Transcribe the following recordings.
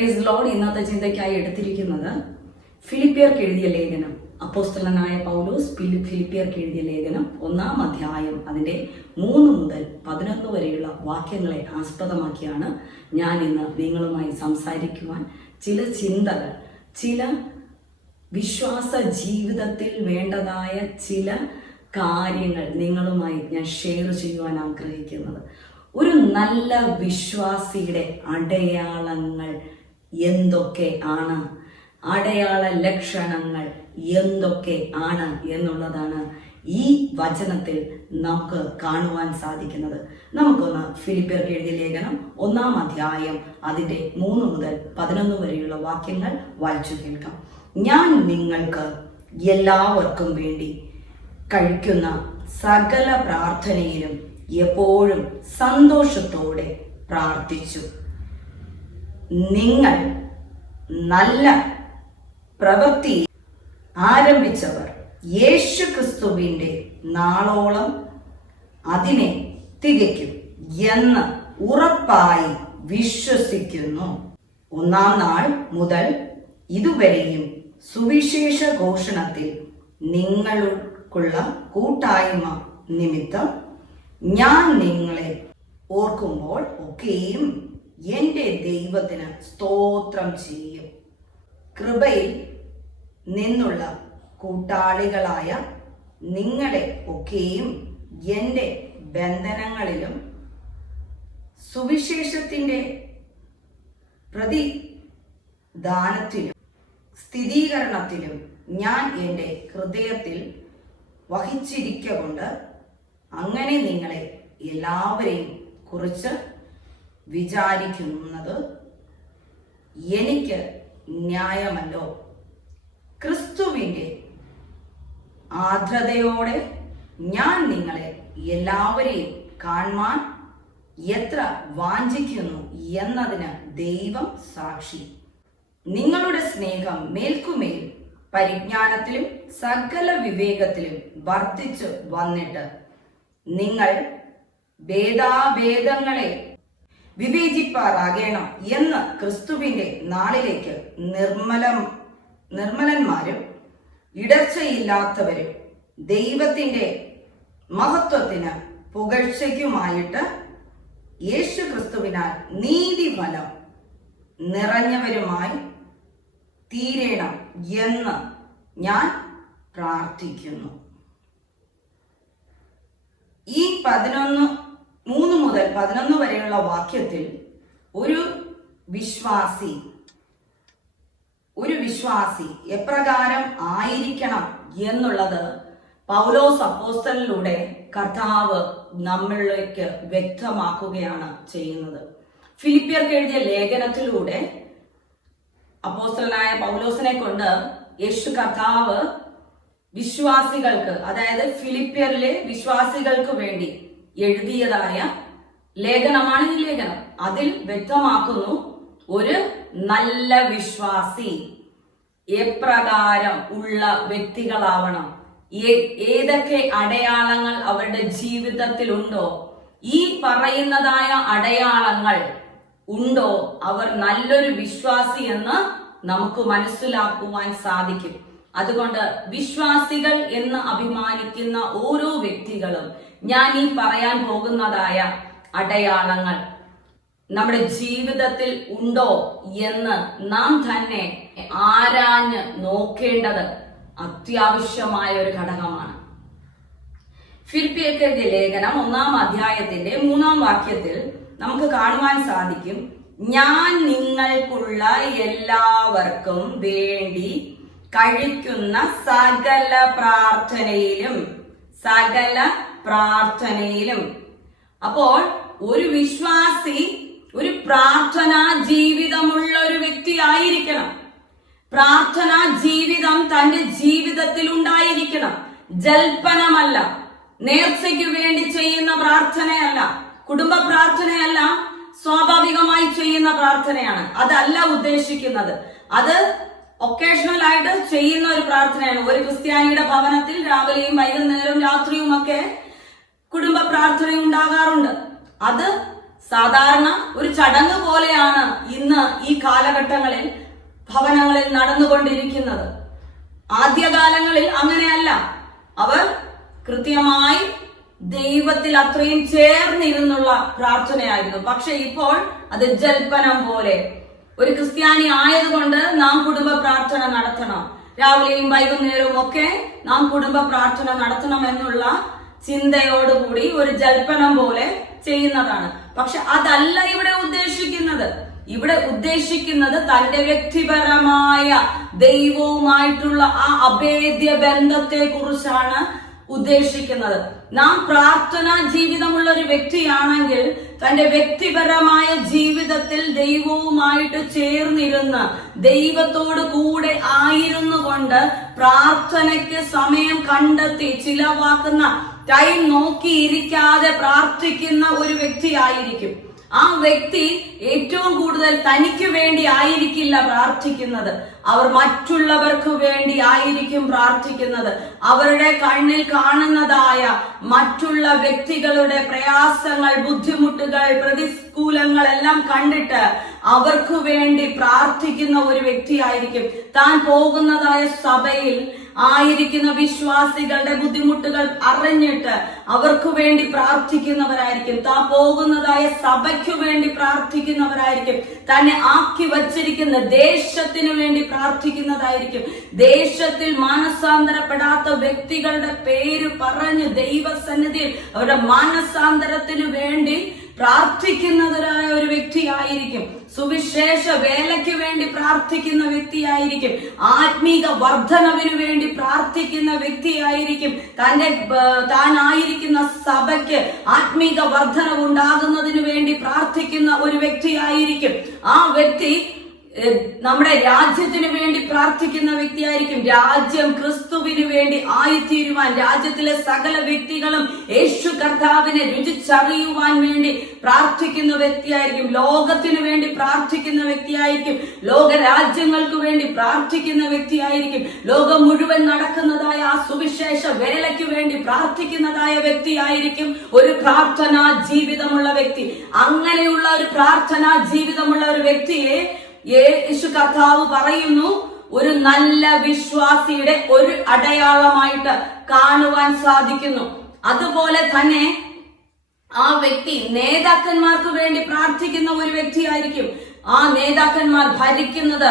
Praise Lord. ഇന്നത്തെ ചിന്തയ്ക്കായി എടുത്തിരിക്കുന്നത് ഫിലിപ്പിയർക്ക് എഴുതിയ ലേഖനം, അപ്പോസ്തലനായ പൗലോസ് ഫിലിപ്പിയർക്ക് എഴുതിയ ലേഖനം 1-ാം അധ്യായം അതിൻ്റെ 3 മുതൽ 11 വരെയുള്ള വാക്യങ്ങളെ ആസ്പദമാക്കിയാണ് ഞാൻ ഇന്ന് നിങ്ങളുമായി സംസാരിക്കുവാൻ ചില ചിന്തകൾ, ചില വിശ്വാസ ജീവിതത്തിൽ വേണ്ടതായ ചില കാര്യങ്ങൾ നിങ്ങളുമായി ഞാൻ ഷെയർ ചെയ്യുവാൻ ആഗ്രഹിക്കുന്നത്. ഒരു നല്ല വിശ്വാസിയുടെ അടയാളങ്ങൾ എന്തൊക്കെ ആണ്, അടയാള ലക്ഷണങ്ങൾ എന്തൊക്കെ ആണ് എന്നുള്ളതാണ് ഈ വചനത്തിൽ നമുക്ക് കാണുവാൻ സാധിക്കുന്നത്. നമുക്കൊന്ന് ഫിലിപ്പിയർക്ക് എഴുതിയ ലേഖനം 1-ാം അധ്യായം അതിൻ്റെ 3 മുതൽ 11 വരെയുള്ള വാക്യങ്ങൾ വായിച്ചു കേൾക്കാം. ഞാൻ നിങ്ങൾക്ക് എല്ലാവർക്കും വേണ്ടി കഴിക്കുന്ന സകല പ്രാർത്ഥനയിലും എപ്പോഴും സന്തോഷത്തോടെ പ്രാർത്ഥിച്ചു. നിങ്ങൾ നല്ല പ്രവൃത്തി ആരംഭിച്ചവർ യേശു ക്രിസ്തുവിൻ്റെ നാളോളം അതിനെ തികയ്ക്കും എന്ന് ഉറപ്പായി വിശ്വസിക്കുന്നു. 1-ാം നാൾ മുതൽ ഇതുവരെയും സുവിശേഷ ഘോഷണത്തിൽ നിങ്ങൾക്കുള്ള കൂട്ടായ്മ നിമിത്തം ഞാൻ നിങ്ങളെ ഓർക്കുമ്പോൾ ഒക്കെയും എൻ്റെ ദൈവത്തിന് സ്തോത്രം ചെയ്യും. കൃപയിൽ നിന്നുള്ള കൂട്ടാളികളായ നിങ്ങളെ ഒക്കെയും എൻ്റെ ബന്ധനങ്ങളിലും സുവിശേഷത്തിൻ്റെ പ്രതിദാനത്തിലും സ്ഥിരീകരണത്തിലും ഞാൻ എൻ്റെ ഹൃദയത്തിൽ വഹിച്ചിരിക്കൊണ്ട് അങ്ങനെ നിങ്ങളെ എല്ലാവരെയും കുറിച്ച് വിചാരിക്കുന്നത് എനിക്ക് ന്യായമല്ലോ. ക്രിസ്തുവിൻ്റെ ആർദ്രതയോടെ ഞാൻ നിങ്ങളെ എല്ലാവരെയും കാണുവാൻ എത്ര വാഞ്ചിക്കുന്നു എന്നതിന് ദൈവം സാക്ഷി. നിങ്ങളുടെ സ്നേഹം മേൽക്കുമേൽ പരിജ്ഞാനത്തിലും സകല വിവേകത്തിലും വർദ്ധിച്ചു വന്നിട്ട് നിങ്ങൾ ഭേദാഭേദങ്ങളെ വിവേചിപ്പാറാകണം എന്ന് ക്രിസ്തുവിന്റെ നാളിലേക്ക് നിർമ്മലന്മാരും ഇടർച്ചയില്ലാത്തവരും ദൈവത്തിന്റെ മഹത്വത്തിന് പുകഴ്ചയ്ക്കുമായിട്ട് യേശു ക്രിസ്തുവിനാൽ നീതിഫലം നിറഞ്ഞവരുമായി തീരണം എന്ന് ഞാൻ പ്രാർത്ഥിക്കുന്നു. ഈ 3 മുതൽ 11 വരെയുള്ള വാക്യത്തിൽ ഒരു വിശ്വാസി എപ്രകാരം ആയിരിക്കണം എന്നുള്ളത് പൗലോസ് അപ്പോസ്തലനിലൂടെ കർത്താവ് നമ്മളിലേക്ക് വ്യക്തമാക്കുകയാണ് ചെയ്യുന്നത്. ഫിലിപ്പിയർക്ക് എഴുതിയ ലേഖനത്തിലൂടെ അപ്പോസ്തലനായ പൗലോസിനെ കൊണ്ട് യേശു കർത്താവ് വിശ്വാസികൾക്ക്, അതായത് ഫിലിപ്പിയറിലെ വിശ്വാസികൾക്ക് വേണ്ടി എഴുതിയതായ ലേഖനമാണ് ഈ ലേഖനം. അതിൽ വ്യക്തമാക്കുന്നു ഒരു നല്ല വിശ്വാസി എപ്രകാരം ഉള്ള വ്യക്തികളാവണം, ഏതൊക്കെ അടയാളങ്ങൾ അവരുടെ ജീവിതത്തിൽ ഉണ്ടോ, ഈ പറയുന്നതായ അടയാളങ്ങൾ ഉണ്ടോ, അവർ നല്ലൊരു വിശ്വാസി എന്ന് നമുക്ക് മനസ്സിലാക്കുവാൻ സാധിക്കും. അതുകൊണ്ട് വിശ്വാസികൾ എന്ന് അഭിമാനിക്കുന്ന ഓരോ വ്യക്തികളും ഞാൻ ഈ പറയാൻ പോകുന്നതായ അടയാളങ്ങൾ നമ്മുടെ ജീവിതത്തിൽ ഉണ്ടോ എന്ന് നാം തന്നെ ആരാഞ്ഞ് നോക്കേണ്ടത് അത്യാവശ്യമായ ഒരു ഘടകമാണ്. ഫിലിപ്പിയർക്ക് എഴുതിയ ലേഖനം 1-ാം അധ്യായത്തിന്റെ 3-ാം വാക്യത്തിൽ നമുക്ക് കാണുവാൻ സാധിക്കും, ഞാൻ നിങ്ങൾക്കുള്ള എല്ലാവർക്കും വേണ്ടി കഴിക്കുന്ന സകല പ്രാർത്ഥനയിലും. അപ്പോൾ ഒരു വിശ്വാസി ഒരു പ്രാർത്ഥനാ ജീവിതമുള്ള ഒരു വ്യക്തി ആയിരിക്കണം. പ്രാർത്ഥനാ ജീവിതം തന്റെ ജീവിതത്തിൽ ഉണ്ടായിരിക്കണം. ജൽപ്പനമല്ല, നേർച്ചയ്ക്ക് വേണ്ടി ചെയ്യുന്ന പ്രാർത്ഥനയല്ല, കുടുംബ പ്രാർത്ഥനയല്ല, സ്വാഭാവികമായി ചെയ്യുന്ന പ്രാർത്ഥനയാണ്. അതല്ല ഉദ്ദേശിക്കുന്നത്. അത് ഒക്കേഷണൽ ആയിട്ട് ചെയ്യുന്ന ഒരു പ്രാർത്ഥനയാണ്. ഒരു ക്രിസ്ത്യാനിയുടെ ഭവനത്തിൽ രാവിലെയും വൈകുന്നേരവും രാത്രിയും ഒക്കെ കുടുംബ പ്രാർത്ഥന ഉണ്ടാകാറുണ്ട്. അത് സാധാരണ ഒരു ചടങ്ങ് പോലെയാണ് ഇന്ന് ഈ കാലഘട്ടങ്ങളിൽ ഭവനങ്ങളിൽ നടന്നുകൊണ്ടിരിക്കുന്നത്. ആദ്യകാലങ്ങളിൽ അങ്ങനെയല്ല. അവർ കൃത്യമായി ദൈവത്തിൽ അത്രയും ചേർന്നിരുന്നുള്ള പ്രാർത്ഥനയായിരുന്നു. പക്ഷെ ഇപ്പോൾ അത് ജൽപ്പനം പോലെ. ഒരു ക്രിസ്ത്യാനി ആയതുകൊണ്ട് നാം കുടുംബ പ്രാർത്ഥന നടത്തണം, രാവിലെയും വൈകുന്നേരവും ഒക്കെ നാം കുടുംബ പ്രാർത്ഥന നടത്തണം എന്നുള്ള ചിന്തയോടുകൂടി ഒരു ജൽപ്പനം പോലെ ചെയ്യുന്നതാണ്. പക്ഷെ അതല്ല ഇവിടെ ഉദ്ദേശിക്കുന്നത്. ഇവിടെ ഉദ്ദേശിക്കുന്നത് തന്റെ വ്യക്തിപരമായ ദൈവവുമായിട്ടുള്ള ആ അഭേദ്യ ബന്ധത്തെ കുറിച്ചാണ് ഉദ്ദേശിക്കുന്നത്. നാം പ്രാർത്ഥനാ ജീവിതമുള്ള ഒരു വ്യക്തിയാണെങ്കിൽ തന്റെ വ്യക്തിപരമായ ജീവിതത്തിൽ ദൈവവുമായിട്ട് ചേർന്നിരുന്ന് ദൈവത്തോട് കൂടെ ആയിരുന്നു കൊണ്ട് പ്രാർത്ഥനയ്ക്ക് സമയം കണ്ടെത്തി ചിലവാക്കുന്ന ടൈം നോക്കിയിരിക്കാതെ പ്രാർത്ഥിക്കുന്ന ഒരു വ്യക്തിയായിരിക്കും. ആ വ്യക്തി ഏറ്റവും കൂടുതൽ തനിക്ക് വേണ്ടി ആയിരിക്കില്ല പ്രാർത്ഥിക്കുന്നത്, അവർ മറ്റുള്ളവർക്ക് വേണ്ടി ആയിരിക്കും പ്രാർത്ഥിക്കുന്നത്. അവരുടെ കണ്ണിൽ കാണുന്നതായ മറ്റുള്ള വ്യക്തികളുടെ പ്രയാസങ്ങൾ, ബുദ്ധിമുട്ടുകൾ, പ്രതികൂലങ്ങൾ എല്ലാം കണ്ടിട്ട് അവർക്ക് വേണ്ടി പ്രാർത്ഥിക്കുന്ന ഒരു വ്യക്തിയായിരിക്കും. താൻ പോകുന്നതായ സഭയിൽ ആയിരിക്കുന്ന വിശ്വാസികളുടെ ബുദ്ധിമുട്ടുകൾ അറിഞ്ഞിട്ട് അവർക്ക് വേണ്ടി പ്രാർത്ഥിക്കുന്നവരായിരിക്കും. താൻ പോകുന്നതായ സഭയ്ക്ക് വേണ്ടി പ്രാർത്ഥിക്കുന്നവരായിരിക്കും. തന്നെ ആക്കി വച്ചിരിക്കുന്ന ദേശത്തിന് വേണ്ടി പ്രാർത്ഥിക്കുന്നതായിരിക്കും. ദേശത്തിൽ മാനസാന്തരപ്പെടാത്ത വ്യക്തികളുടെ പേര് പറഞ്ഞ് ദൈവസന്നിധിയിൽ അവരുടെ മാനസാന്തരത്തിന് വേണ്ടി പ്രാർത്ഥിക്കുന്നവരായ ഒരു വ്യക്തിയായിരിക്കും. സുവിശേഷ വേലയ്ക്ക് വേണ്ടി പ്രാർത്ഥിക്കുന്ന വ്യക്തിയായിരിക്കും. ആത്മീക വർധനവിന് വേണ്ടി പ്രാർത്ഥിക്കുന്ന വ്യക്തിയായിരിക്കും. താനായിരിക്കുന്ന സഭയ്ക്ക് ആത്മീക വർധനവ് ഉണ്ടാകുന്നതിന് വേണ്ടി പ്രാർത്ഥിക്കുന്ന ഒരു വ്യക്തിയായിരിക്കും. ആ വ്യക്തി നമ്മുടെ രാജ്യത്തിന് വേണ്ടി പ്രാർത്ഥിക്കുന്ന വ്യക്തിയായിരിക്കും. രാജ്യം ക്രിസ്തുവിന് വേണ്ടി ആയിത്തീരുവാൻ, രാജ്യത്തിലെ സകല വ്യക്തികളും യേശു കർത്താവിനെ രുചിച്ചറിയുവാൻ വേണ്ടി പ്രാർത്ഥിക്കുന്ന വ്യക്തിയായിരിക്കും. ലോകത്തിന് വേണ്ടി പ്രാർത്ഥിക്കുന്ന വ്യക്തിയായിരിക്കും. ലോക രാജ്യങ്ങൾക്ക് വേണ്ടി പ്രാർത്ഥിക്കുന്ന വ്യക്തിയായിരിക്കും. ലോകം മുഴുവൻ നടക്കുന്നതായ ആ സുവിശേഷ വേലയ്ക്ക് വേണ്ടി പ്രാർത്ഥിക്കുന്നതായ വ്യക്തിയായിരിക്കും ഒരു പ്രാർത്ഥനാ ജീവിതമുള്ള വ്യക്തി. അങ്ങനെയുള്ള ഒരു പ്രാർത്ഥനാ ജീവിതമുള്ള ഒരു വ്യക്തിയെ യേശു കർത്താവ് പറയുന്നു ഒരു നല്ല വിശ്വാസിയുടെ ഒരു അടയാളമായിട്ട് കാണുവാൻ സാധിക്കുന്നു. അതുപോലെ തന്നെ ആ വ്യക്തി നേതാക്കന്മാർക്ക് വേണ്ടി പ്രാർത്ഥിക്കുന്ന ഒരു വ്യക്തിയായിരിക്കും. ആ നേതാക്കന്മാർ ഭരിക്കുന്നത്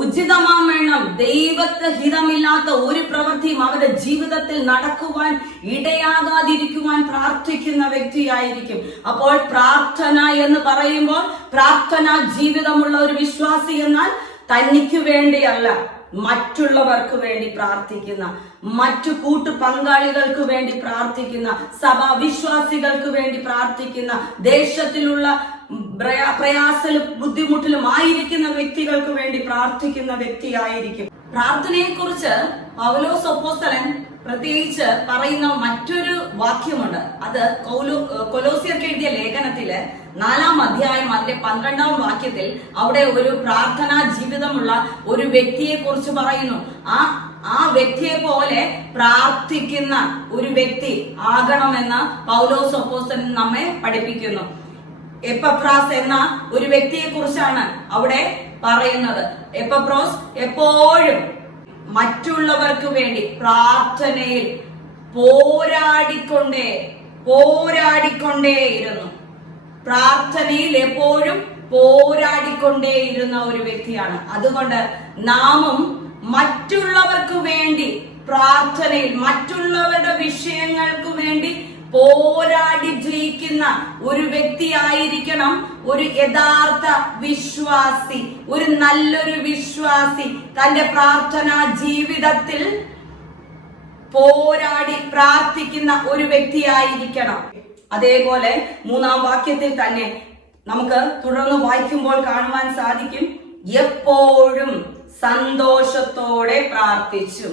ഉചിതമാവണ്ണം ദൈവത്തെ ഹിതമില്ലാത്ത ഒരു പ്രവൃത്തിയും അവരുടെ ജീവിതത്തിൽ നടക്കുവാൻ ഇടയാകാതിരിക്കുവാൻ പ്രാർത്ഥിക്കുന്ന വ്യക്തിയായിരിക്കും. അപ്പോൾ പ്രാർത്ഥന എന്ന് പറയുമ്പോൾ പ്രാർത്ഥനാ ജീവിതമുള്ള ഒരു വിശ്വാസി എന്നാൽ തനിക്ക് വേണ്ടിയല്ല, മറ്റുള്ളവർക്ക് വേണ്ടി പ്രാർത്ഥിക്കുന്ന, മറ്റു കൂട്ടു പങ്കാളികൾക്ക് വേണ്ടി പ്രാർത്ഥിക്കുന്ന, സഭാ വിശ്വാസികൾക്ക് വേണ്ടി പ്രാർത്ഥിക്കുന്ന, ദേശത്തിലുള്ള പ്രയാസത്തിലും ബുദ്ധിമുട്ടിലും ആയിരിക്കുന്ന വ്യക്തികൾക്ക് വേണ്ടി പ്രാർത്ഥിക്കുന്ന വ്യക്തിയായിരിക്കും. പ്രാർത്ഥനയെ കുറിച്ച് പൗലോസ് അപ്പോസ്തലൻ പ്രത്യേകിച്ച് പറയുന്ന മറ്റൊരു വാക്യമുണ്ട്. അത് കൊലോസ്യർക്ക് എഴുതിയ ലേഖനത്തില് 4-ാം അധ്യായം അതിന്റെ 12-ാം വാക്യത്തിൽ അവിടെ ഒരു പ്രാർത്ഥനാ ജീവിതമുള്ള ഒരു വ്യക്തിയെ കുറിച്ച് പറയുന്നു. ആ വ്യക്തിയെ പോലെ പ്രാർത്ഥിക്കുന്ന ഒരു വ്യക്തി ആകണമെന്ന് പൗലോസ് അപ്പോസ്തലൻ നമ്മെ പഠിപ്പിക്കുന്നു. എപ്പഫ്രാസ് എന്ന ഒരു വ്യക്തിയെ കുറിച്ചാണ് അവിടെ പറയുന്നത്. എപ്പഫ്രാസ് എപ്പോഴും മറ്റുള്ളവർക്ക് വേണ്ടി പ്രാർത്ഥനയിൽ പോരാടിക്കൊണ്ടേയിരുന്നു. പ്രാർത്ഥനയിൽ എപ്പോഴും പോരാടിക്കൊണ്ടേയിരുന്ന ഒരു വ്യക്തിയാണ്. അതുകൊണ്ട് നാമും മറ്റുള്ളവർക്ക് വേണ്ടി പ്രാർത്ഥനയിൽ, മറ്റുള്ളവരുടെ വിഷയങ്ങൾക്ക് വേണ്ടി പോരാടി ജയിക്കുന്ന ഒരു വ്യക്തിയായിരിക്കണം ഒരു യഥാർത്ഥ വിശ്വാസി, ഒരു നല്ലൊരു വിശ്വാസി. തന്റെ പ്രാർത്ഥനാ ജീവിതത്തിൽ പോരാടി പ്രാർത്ഥിക്കുന്ന ഒരു വ്യക്തിയായിരിക്കണം. അതേപോലെ 3-ാം വാക്യത്തിൽ തന്നെ നമുക്ക് തുടർന്ന് വായിക്കുമ്പോൾ കാണുവാൻ സാധിക്കും, എപ്പോഴും സന്തോഷത്തോടെ പ്രാർത്ഥിച്ചു.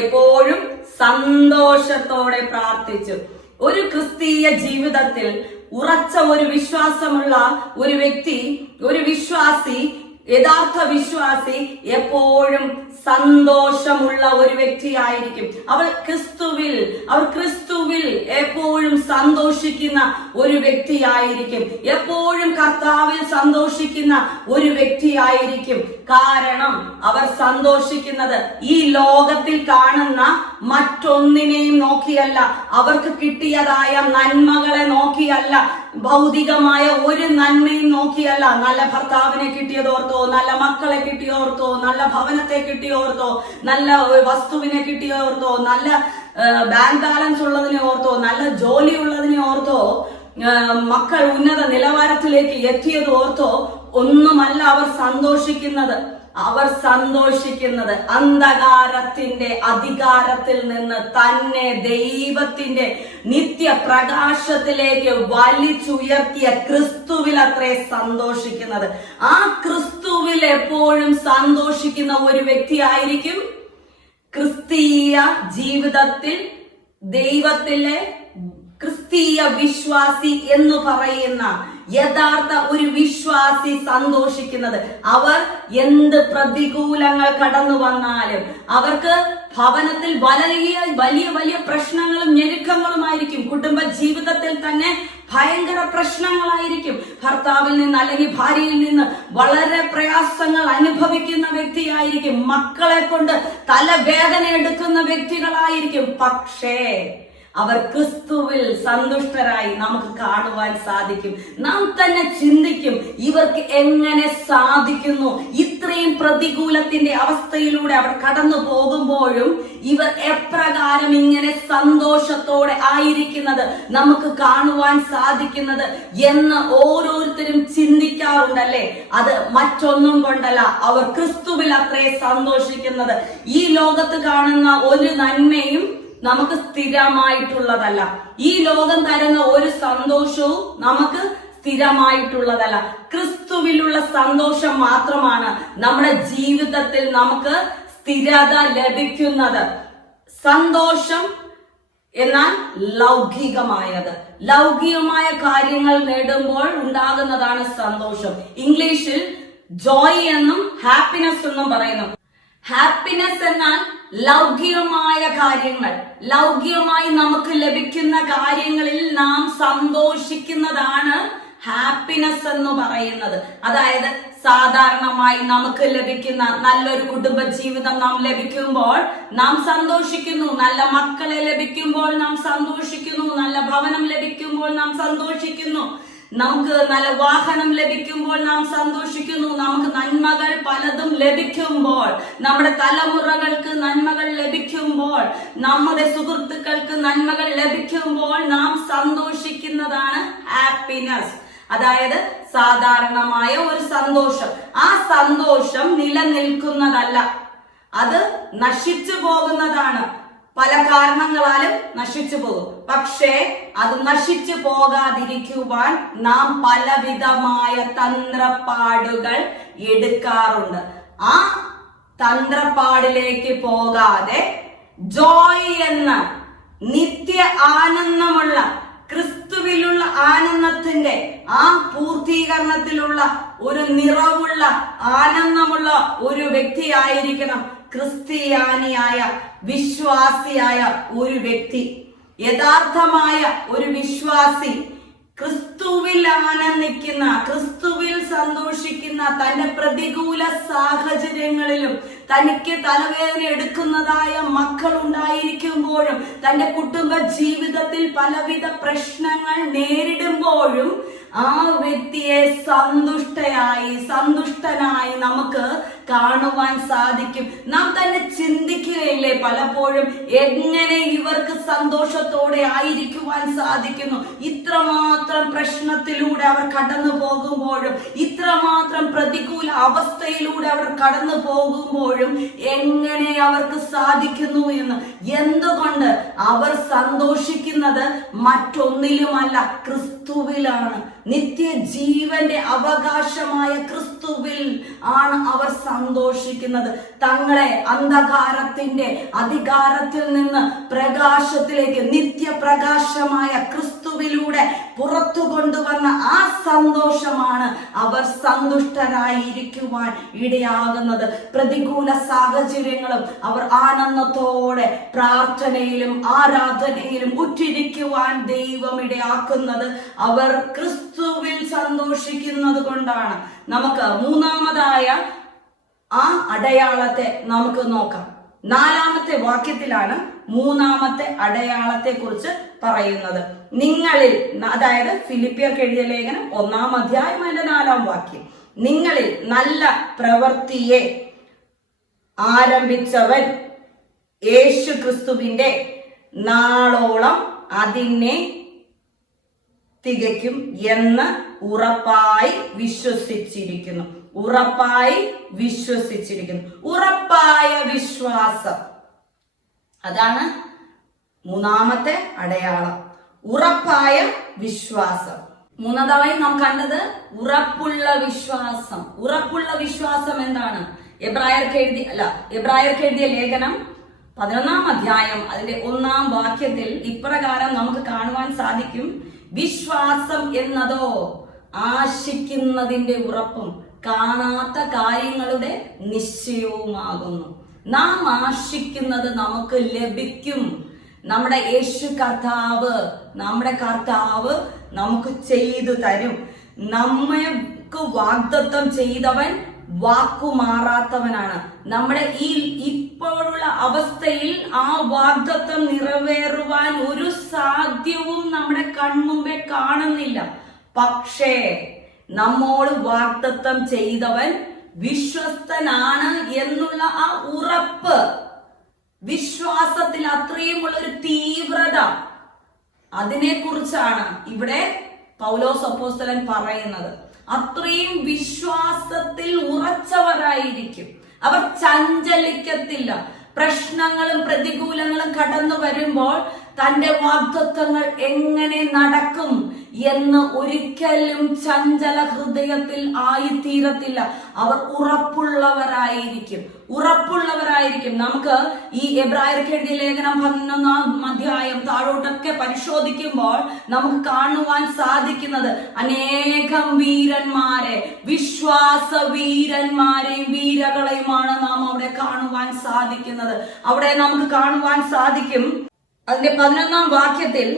എപ്പോഴും സന്തോഷത്തോടെ പ്രാർത്ഥിച്ചു. ഒരു ക്രിസ്തീയ ജീവിതത്തിൽ ഉറച്ച ഒരു വിശ്വാസമുള്ള ഒരു വ്യക്തി, ഒരു വിശ്വാസി യഥാർത്ഥ വിശ്വാസി എപ്പോഴും സന്തോഷമുള്ള ഒരു വ്യക്തിയായിരിക്കും. അവർ ക്രിസ്തുവിൽ എപ്പോഴും സന്തോഷിക്കുന്ന ഒരു വ്യക്തിയായിരിക്കും. എപ്പോഴും കർത്താവിൽ സന്തോഷിക്കുന്ന ഒരു വ്യക്തിയായിരിക്കും. കാരണം അവർ സന്തോഷിക്കുന്നത് ഈ ലോകത്തിൽ കാണുന്ന മറ്റൊന്നിനെയും നോക്കിയല്ല, അവർക്ക് കിട്ടിയതായ നന്മകളെ നോക്കിയല്ല, ഭൗതികമായ ഒരു നന്മയും നോക്കിയല്ല. നല്ല ഭർത്താവിനെ കിട്ടിയതോർത്തോ, നല്ല മക്കളെ കിട്ടിയോർത്തോ, നല്ല ഭവനത്തെ കിട്ടിയോർത്തോ, നല്ല വസ്തുവിനെ കിട്ടിയോർത്തോ, നല്ല ബാങ്ക് ബാലൻസ് ഉള്ളതിനെ ഓർത്തോ, നല്ല ജോലി ഉള്ളതിനെ ഓർത്തോ, മക്കൾ ഉന്നത നിലവാരത്തിലേക്ക് എത്തിയത് ഓർത്തോ ഒന്നുമല്ല അവർ സന്തോഷിക്കുന്നത്. അവർ സന്തോഷിക്കുന്നത് അന്ധകാരത്തിന്റെ അധികാരത്തിൽ നിന്ന് തന്നെ ദൈവത്തിന്റെ നിത്യപ്രകാശത്തിലേക്ക് വലിച്ചുയർത്തിയ ക്രിസ്തുവിൽ അത്രേ സന്തോഷിക്കുന്നത്. ആ ക്രിസ്തുവിൽ എപ്പോഴും സന്തോഷിക്കുന്ന ഒരു വ്യക്തിയായിരിക്കും ക്രിസ്തീയ ജീവിതത്തിൽ ദൈവത്തിലെ ക്രിസ്തീയ വിശ്വാസി എന്ന് പറയുന്ന യഥാർത്ഥ ഒരു വിശ്വാസി സന്തോഷിക്കുന്നത്. അവർ എന്ത് പ്രതികൂലങ്ങൾ കടന്നു വന്നാലും, അവർക്ക് ഭവനത്തിൽ വലിയ വലിയ പ്രശ്നങ്ങളും ഞെരുക്കങ്ങളുമായിരിക്കും. കുടുംബ ജീവിതത്തിൽ തന്നെ ഭയങ്കര പ്രശ്നങ്ങളായിരിക്കും. ഭർത്താവിൽ നിന്ന് അല്ലെങ്കിൽ ഭാര്യയിൽ നിന്ന് വളരെ പ്രയാസങ്ങൾ അനുഭവിക്കുന്ന വ്യക്തിയായിരിക്കും. മക്കളെ കൊണ്ട് തലവേദന എടുക്കുന്ന വ്യക്തികളായിരിക്കും. പക്ഷേ അവർ ക്രിസ്തുവിൽ സന്തുഷ്ടരായി നമുക്ക് കാണുവാൻ സാധിക്കും. നാം തന്നെ ചിന്തിക്കും, ഇവർക്ക് എങ്ങനെ സാധിക്കുന്നു? ഇത്രയും പ്രതികൂലത്തിന്റെ അവസ്ഥയിലൂടെ അവർ കടന്നു പോകുമ്പോഴും ഇവർ എപ്രകാരം ഇങ്ങനെ സന്തോഷത്തോടെ ആയിരിക്കുന്നത് നമുക്ക് കാണുവാൻ സാധിക്കുന്നത് എന്ന് ഓരോരുത്തരും ചിന്തിക്കാറുണ്ടല്ലേ? അത് മറ്റൊന്നും കൊണ്ടല്ല, അവർ ക്രിസ്തുവിൽ അത്രേ സന്തോഷിക്കുന്നത്. ഈ ലോകത്ത് കാണുന്ന ഒരു നന്മയും നമുക്ക് സ്ഥിരമായിട്ടുള്ളതല്ല. ഈ ലോകം തരുന്ന ഒരു സന്തോഷവും നമുക്ക് സ്ഥിരമായിട്ടുള്ളതല്ല. ക്രിസ്തുവിലുള്ള സന്തോഷം മാത്രമാണ് നമ്മുടെ ജീവിതത്തിൽ നമുക്ക് സ്ഥിരത ലഭിക്കുന്നത്. സന്തോഷം എന്നാൽ ലൗകികമായ കാര്യങ്ങൾ നേടുമ്പോൾ ഉണ്ടാകുന്നതാണ് സന്തോഷം. ഇംഗ്ലീഷിൽ ജോയ് എന്നും ഹാപ്പിനെസ് എന്നും പറയുന്നു. ഹാപ്പിനെസ് എന്നാൽ ലൗകികമായ കാര്യങ്ങൾ, ലൗകികമായി നമുക്ക് ലഭിക്കുന്ന കാര്യങ്ങളിൽ നാം സന്തോഷിക്കുന്നതാണ് ഹാപ്പിനെസ് എന്ന് പറയുന്നത്. അതായത് സാധാരണമായി നമുക്ക് ലഭിക്കുന്ന നല്ലൊരു കുടുംബ ജീവിതം നാം ലഭിക്കുമ്പോൾ നാം സന്തോഷിക്കുന്നു. നല്ല മക്കളെ ലഭിക്കുമ്പോൾ നാം സന്തോഷിക്കുന്നു. നല്ല ഭവനം ലഭിക്കുമ്പോൾ നാം സന്തോഷിക്കുന്നു. നമുക്ക് നല്ല വാഹനം ലഭിക്കുമ്പോൾ നാം സന്തോഷിക്കുന്നു. നമുക്ക് നന്മകൾ പലതും ലഭിക്കുമ്പോൾ, നമ്മുടെ തലമുറകൾക്ക് നന്മകൾ ലഭിക്കുമ്പോൾ, നമ്മുടെ സുഹൃത്തുക്കൾക്ക് നന്മകൾ ലഭിക്കുമ്പോൾ നാം സന്തോഷിക്കുന്നതാണ് ഹാപ്പിനെസ്. അതായത് സാധാരണമായ ഒരു സന്തോഷം. ആ സന്തോഷം നിലനിൽക്കുന്നതല്ല, അത് നശിച്ചു പോകുന്നതാണ്. പല കാരണങ്ങളാലും നശിച്ചു പോകും. പക്ഷേ അത് നശിച്ചു പോകാതിരിക്കുവാൻ നാം പലവിധമായ തന്ത്രപ്പാടുകൾ എടുക്കാറുണ്ട്. ആ തന്ത്രപ്പാടിലേക്ക് പോകാതെ ജോയ് എന്ന നിത്യ ആനന്ദമുള്ള ക്രിസ്തുവിലുള്ള ആനന്ദത്തിന്റെ ആ പൂർത്തീകരണത്തിലുള്ള ഒരു നിറവുള്ള ആനന്ദമുള്ള ഒരു വ്യക്തിയായിരിക്കണം ക്രിസ്ത്യാനിയായ വിശ്വാസിയായ ഒരു വ്യക്തി. യഥാർത്ഥമായ ഒരു വിശ്വാസി ക്രിസ്തുവിൽ ആനന്ദിക്കുന്ന, ക്രിസ്തുവിൽ സന്തോഷിക്കുന്ന, തന്റെ പ്രതികൂല സാഹചര്യങ്ങളിലും തനിക്ക് തലവേദന എടുക്കുന്നതായ മക്കൾ ഉണ്ടായിരിക്കുമ്പോഴും തന്റെ കുടുംബ ജീവിതത്തിൽ പലവിധ പ്രശ്നങ്ങൾ നേരിടുമ്പോഴും ആ വ്യക്തിയെ സന്തുഷ്ടനായി നമുക്ക് കാണുവാൻ സാധിക്കും. നാം തന്നെ ചിന്തിക്കുകയില്ലേ പലപ്പോഴും, എങ്ങനെ ഇവർക്ക് സന്തോഷത്തോടെ ആയിരിക്കുവാൻ സാധിക്കുന്നു? ഇത്രമാത്രം പ്രശ്നത്തിലൂടെ അവർ കടന്നു പോകുമ്പോഴും, ഇത്രമാത്രം പ്രതികൂല അവസ്ഥയിലൂടെ അവർ കടന്നു പോകുമ്പോഴും എങ്ങനെ അവർക്ക് സാധിക്കുന്നു എന്ന്. എന്തുകൊണ്ട്? അവർ സന്തോഷിക്കുന്നത് മറ്റൊന്നിലുമല്ല, ക്രിസ്തുവിലാണ്. നിത്യജീവന്റെ അവകാശമായ ക്രിസ്തുവിൽ ആണ് അവർ സന്തോഷിക്കുന്നത്. തങ്ങളെ അന്ധകാരത്തിന്റെ അധികാരത്തിൽ നിന്ന് പ്രകാശത്തിലേക്ക് നിത്യപ്രകാശമായ ക്രിസ്തുവിലൂടെ പുറത്തു കൊണ്ടുവന്ന ആ സന്തോഷമാണ് അവർ സന്തുഷ്ടരായിരിക്കുവാൻ ഇടയാകുന്നത്. പ്രതികൂല സാഹചര്യങ്ങളും അവർ ആനന്ദത്തോടെ പ്രാർത്ഥനയിലും ആരാധനയിലും ഉറ്റിരിക്കുവാൻ ദൈവം ഇടയാക്കുന്നത് അവർ ക്രിസ്തുവിൽ സന്തോഷിക്കുന്നത് കൊണ്ടാണ്. നമുക്ക് മൂന്നാമതായ ആ അടയാളത്തെ നമുക്ക് നോക്കാം. 4-ാമത്തെ വാക്യത്തിലാണ് മൂന്നാമത്തെ അടയാളത്തെ കുറിച്ച് പറയുന്നത്. നിങ്ങളിൽ, അതായത് ഫിലിപ്പിയർക്ക് എഴുതിയ ലേഖനം 1-ാം അധ്യായം 4-ാം വാക്യം, നിങ്ങളിൽ നല്ല പ്രവൃത്തിയെ ആരംഭിച്ചവൻ യേശു ക്രിസ്തുവിന്റെ നാളോളം അതിനെ തികയ്ക്കും എന്ന് ഉറപ്പായി വിശ്വസിച്ചിരിക്കുന്നു. ഉറപ്പായി വിശ്വസിച്ചിരിക്കുന്നു. ഉറപ്പായ വിശ്വാസം, അതാണ് മൂന്നാമത്തെ അടയാളം. ഉറപ്പായ വിശ്വാസം. മൂന്നാമതായി നാം കണ്ടത് ഉറപ്പുള്ള വിശ്വാസം. ഉറപ്പുള്ള വിശ്വാസം എന്താണ്? എബ്രായർക്ക് എഴുതിയ ലേഖനം 11-ാം അധ്യായം അതിന്റെ 1-ാം വാക്യത്തിൽ ഇപ്രകാരം നമുക്ക് കാണുവാൻ സാധിക്കും. വിശ്വാസം എന്നതോ ആശിക്കുന്നതിന്റെ ഉറപ്പും കാണാത്ത കാര്യങ്ങളുടെ നിശ്ചയവുമാകുന്നു. നാം ആശിക്കുന്നത് നമുക്ക് ലഭിക്കും. നമ്മുടെ യേശു കർത്താവ്, നമ്മുടെ കർത്താവ് നമുക്ക് ചെയ്തു തരും. നമ്മൾക്ക് വാഗ്ദത്തം ചെയ്തവൻ വാക്കുമാറാത്തവനാണ്. നമ്മുടെ ഈ ഇപ്പോഴുള്ള അവസ്ഥയിൽ ആ വാഗ്ദത്തം നിറവേറുവാൻ ഒരു സാധ്യവും നമ്മുടെ കൺമുമ്പേ കാണുന്നില്ല. പക്ഷേ നമ്മോട് വാഗ്ദത്തം ചെയ്തവൻ വിശ്വസ്തനാണ് എന്നുള്ള ആ ഉറപ്പ്, വിശ്വാസത്തിൽ അത്രയുമുള്ള ഒരു തീവ്രത, അതിനെക്കുറിച്ചാണ് ഇവിടെ പൗലോസ് അപ്പോസ്തലൻ പറയുന്നത്. അത്രയും വിശ്വാസത്തിൽ ഉറച്ചവരായിരിക്കും. അവർ ചഞ്ചലിക്കത്തില്ല. പ്രശ്നങ്ങളും പ്രതികൂലങ്ങളും കടന്നു വരുമ്പോൾ തന്റെ വാഗ്ദത്തങ്ങൾ എങ്ങനെ നടക്കും എന്ന് ഒരിക്കലും ചഞ്ചല ഹൃദയത്തിൽ ആയിത്തീരത്തില്ല. അവർ ഉറപ്പുള്ളവരായിരിക്കും. നമുക്ക് ഈ എബ്രായർക്ക് എഴുതിയ ലേഖനം 11-ാം അധ്യായം താഴോട്ടൊക്കെ പരിശോധിക്കുമ്പോൾ നമുക്ക് കാണുവാൻ സാധിക്കുന്നത് അനേകം വീരന്മാരെ, വിശ്വാസ വീരന്മാരെയും വീരകളെയുമാണ് നാം അവിടെ കാണുവാൻ സാധിക്കുന്നത്. അവിടെ നമുക്ക് കാണുവാൻ സാധിക്കും. അതിന്റെ 11-ാം വാക്യത്തിൽ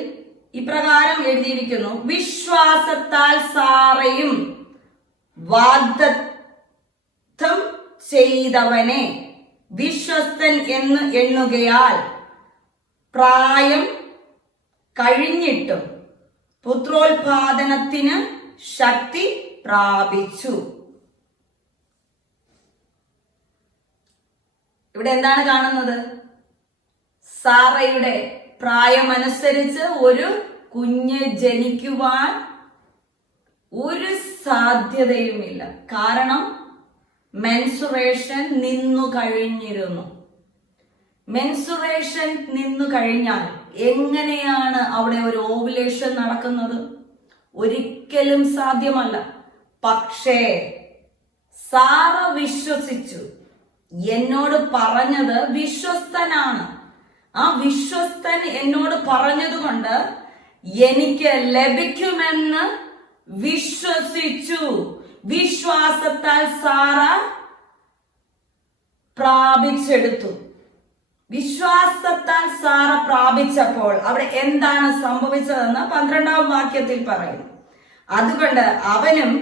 ഇപ്രകാരം എഴുതിയിരിക്കുന്നു. വിശ്വാസത്താൽ സാറയും വാഗ്ദത്തം ചെയ്തവനെ വിശ്വസ്തൻ എന്ന് എണ്ണുകയാൽ പ്രായം കഴിഞ്ഞിട്ടും പുത്രോത്പാദനത്തിന് ശക്തി പ്രാപിച്ചു. ഇവിടെ എന്താണ് കാണുന്നത്? സാറയുടെ പ്രായമനുസരിച്ച് ഒരു കുഞ്ഞ് ജനിക്കുവാൻ ഒരു സാധ്യതയുമില്ല. കാരണം മെൻസുറേഷൻ നിന്നു കഴിഞ്ഞിരുന്നു. മെൻസുറേഷൻ നിന്നു കഴിഞ്ഞാൽ എങ്ങനെയാണ് അവിടെ ഒരു ഓവുലേഷൻ നടക്കുന്നത്? ഒരിക്കലും സാധ്യമല്ല. പക്ഷേ സാറ വിശ്വസിച്ചു. എന്നോട് പറഞ്ഞത് വിശ്വസ്തനാണ്. ആ വിശ്വസ്തൻ എന്നോട് പറഞ്ഞതുകൊണ്ട് എനിക്ക് ലഭിക്കുമെന്ന് വിശ്വസിച്ചു. വിശ്വാസത്താൽ സാറ പ്രാപിച്ചെടുത്തു. വിശ്വാസത്താൽ സാറ പ്രാപിച്ചപ്പോൾ അവിടെ എന്താണ് സംഭവിച്ചതെന്ന് 12-ാം വാക്യത്തിൽ പറയുന്നു. അതുകൊണ്ട് അവനും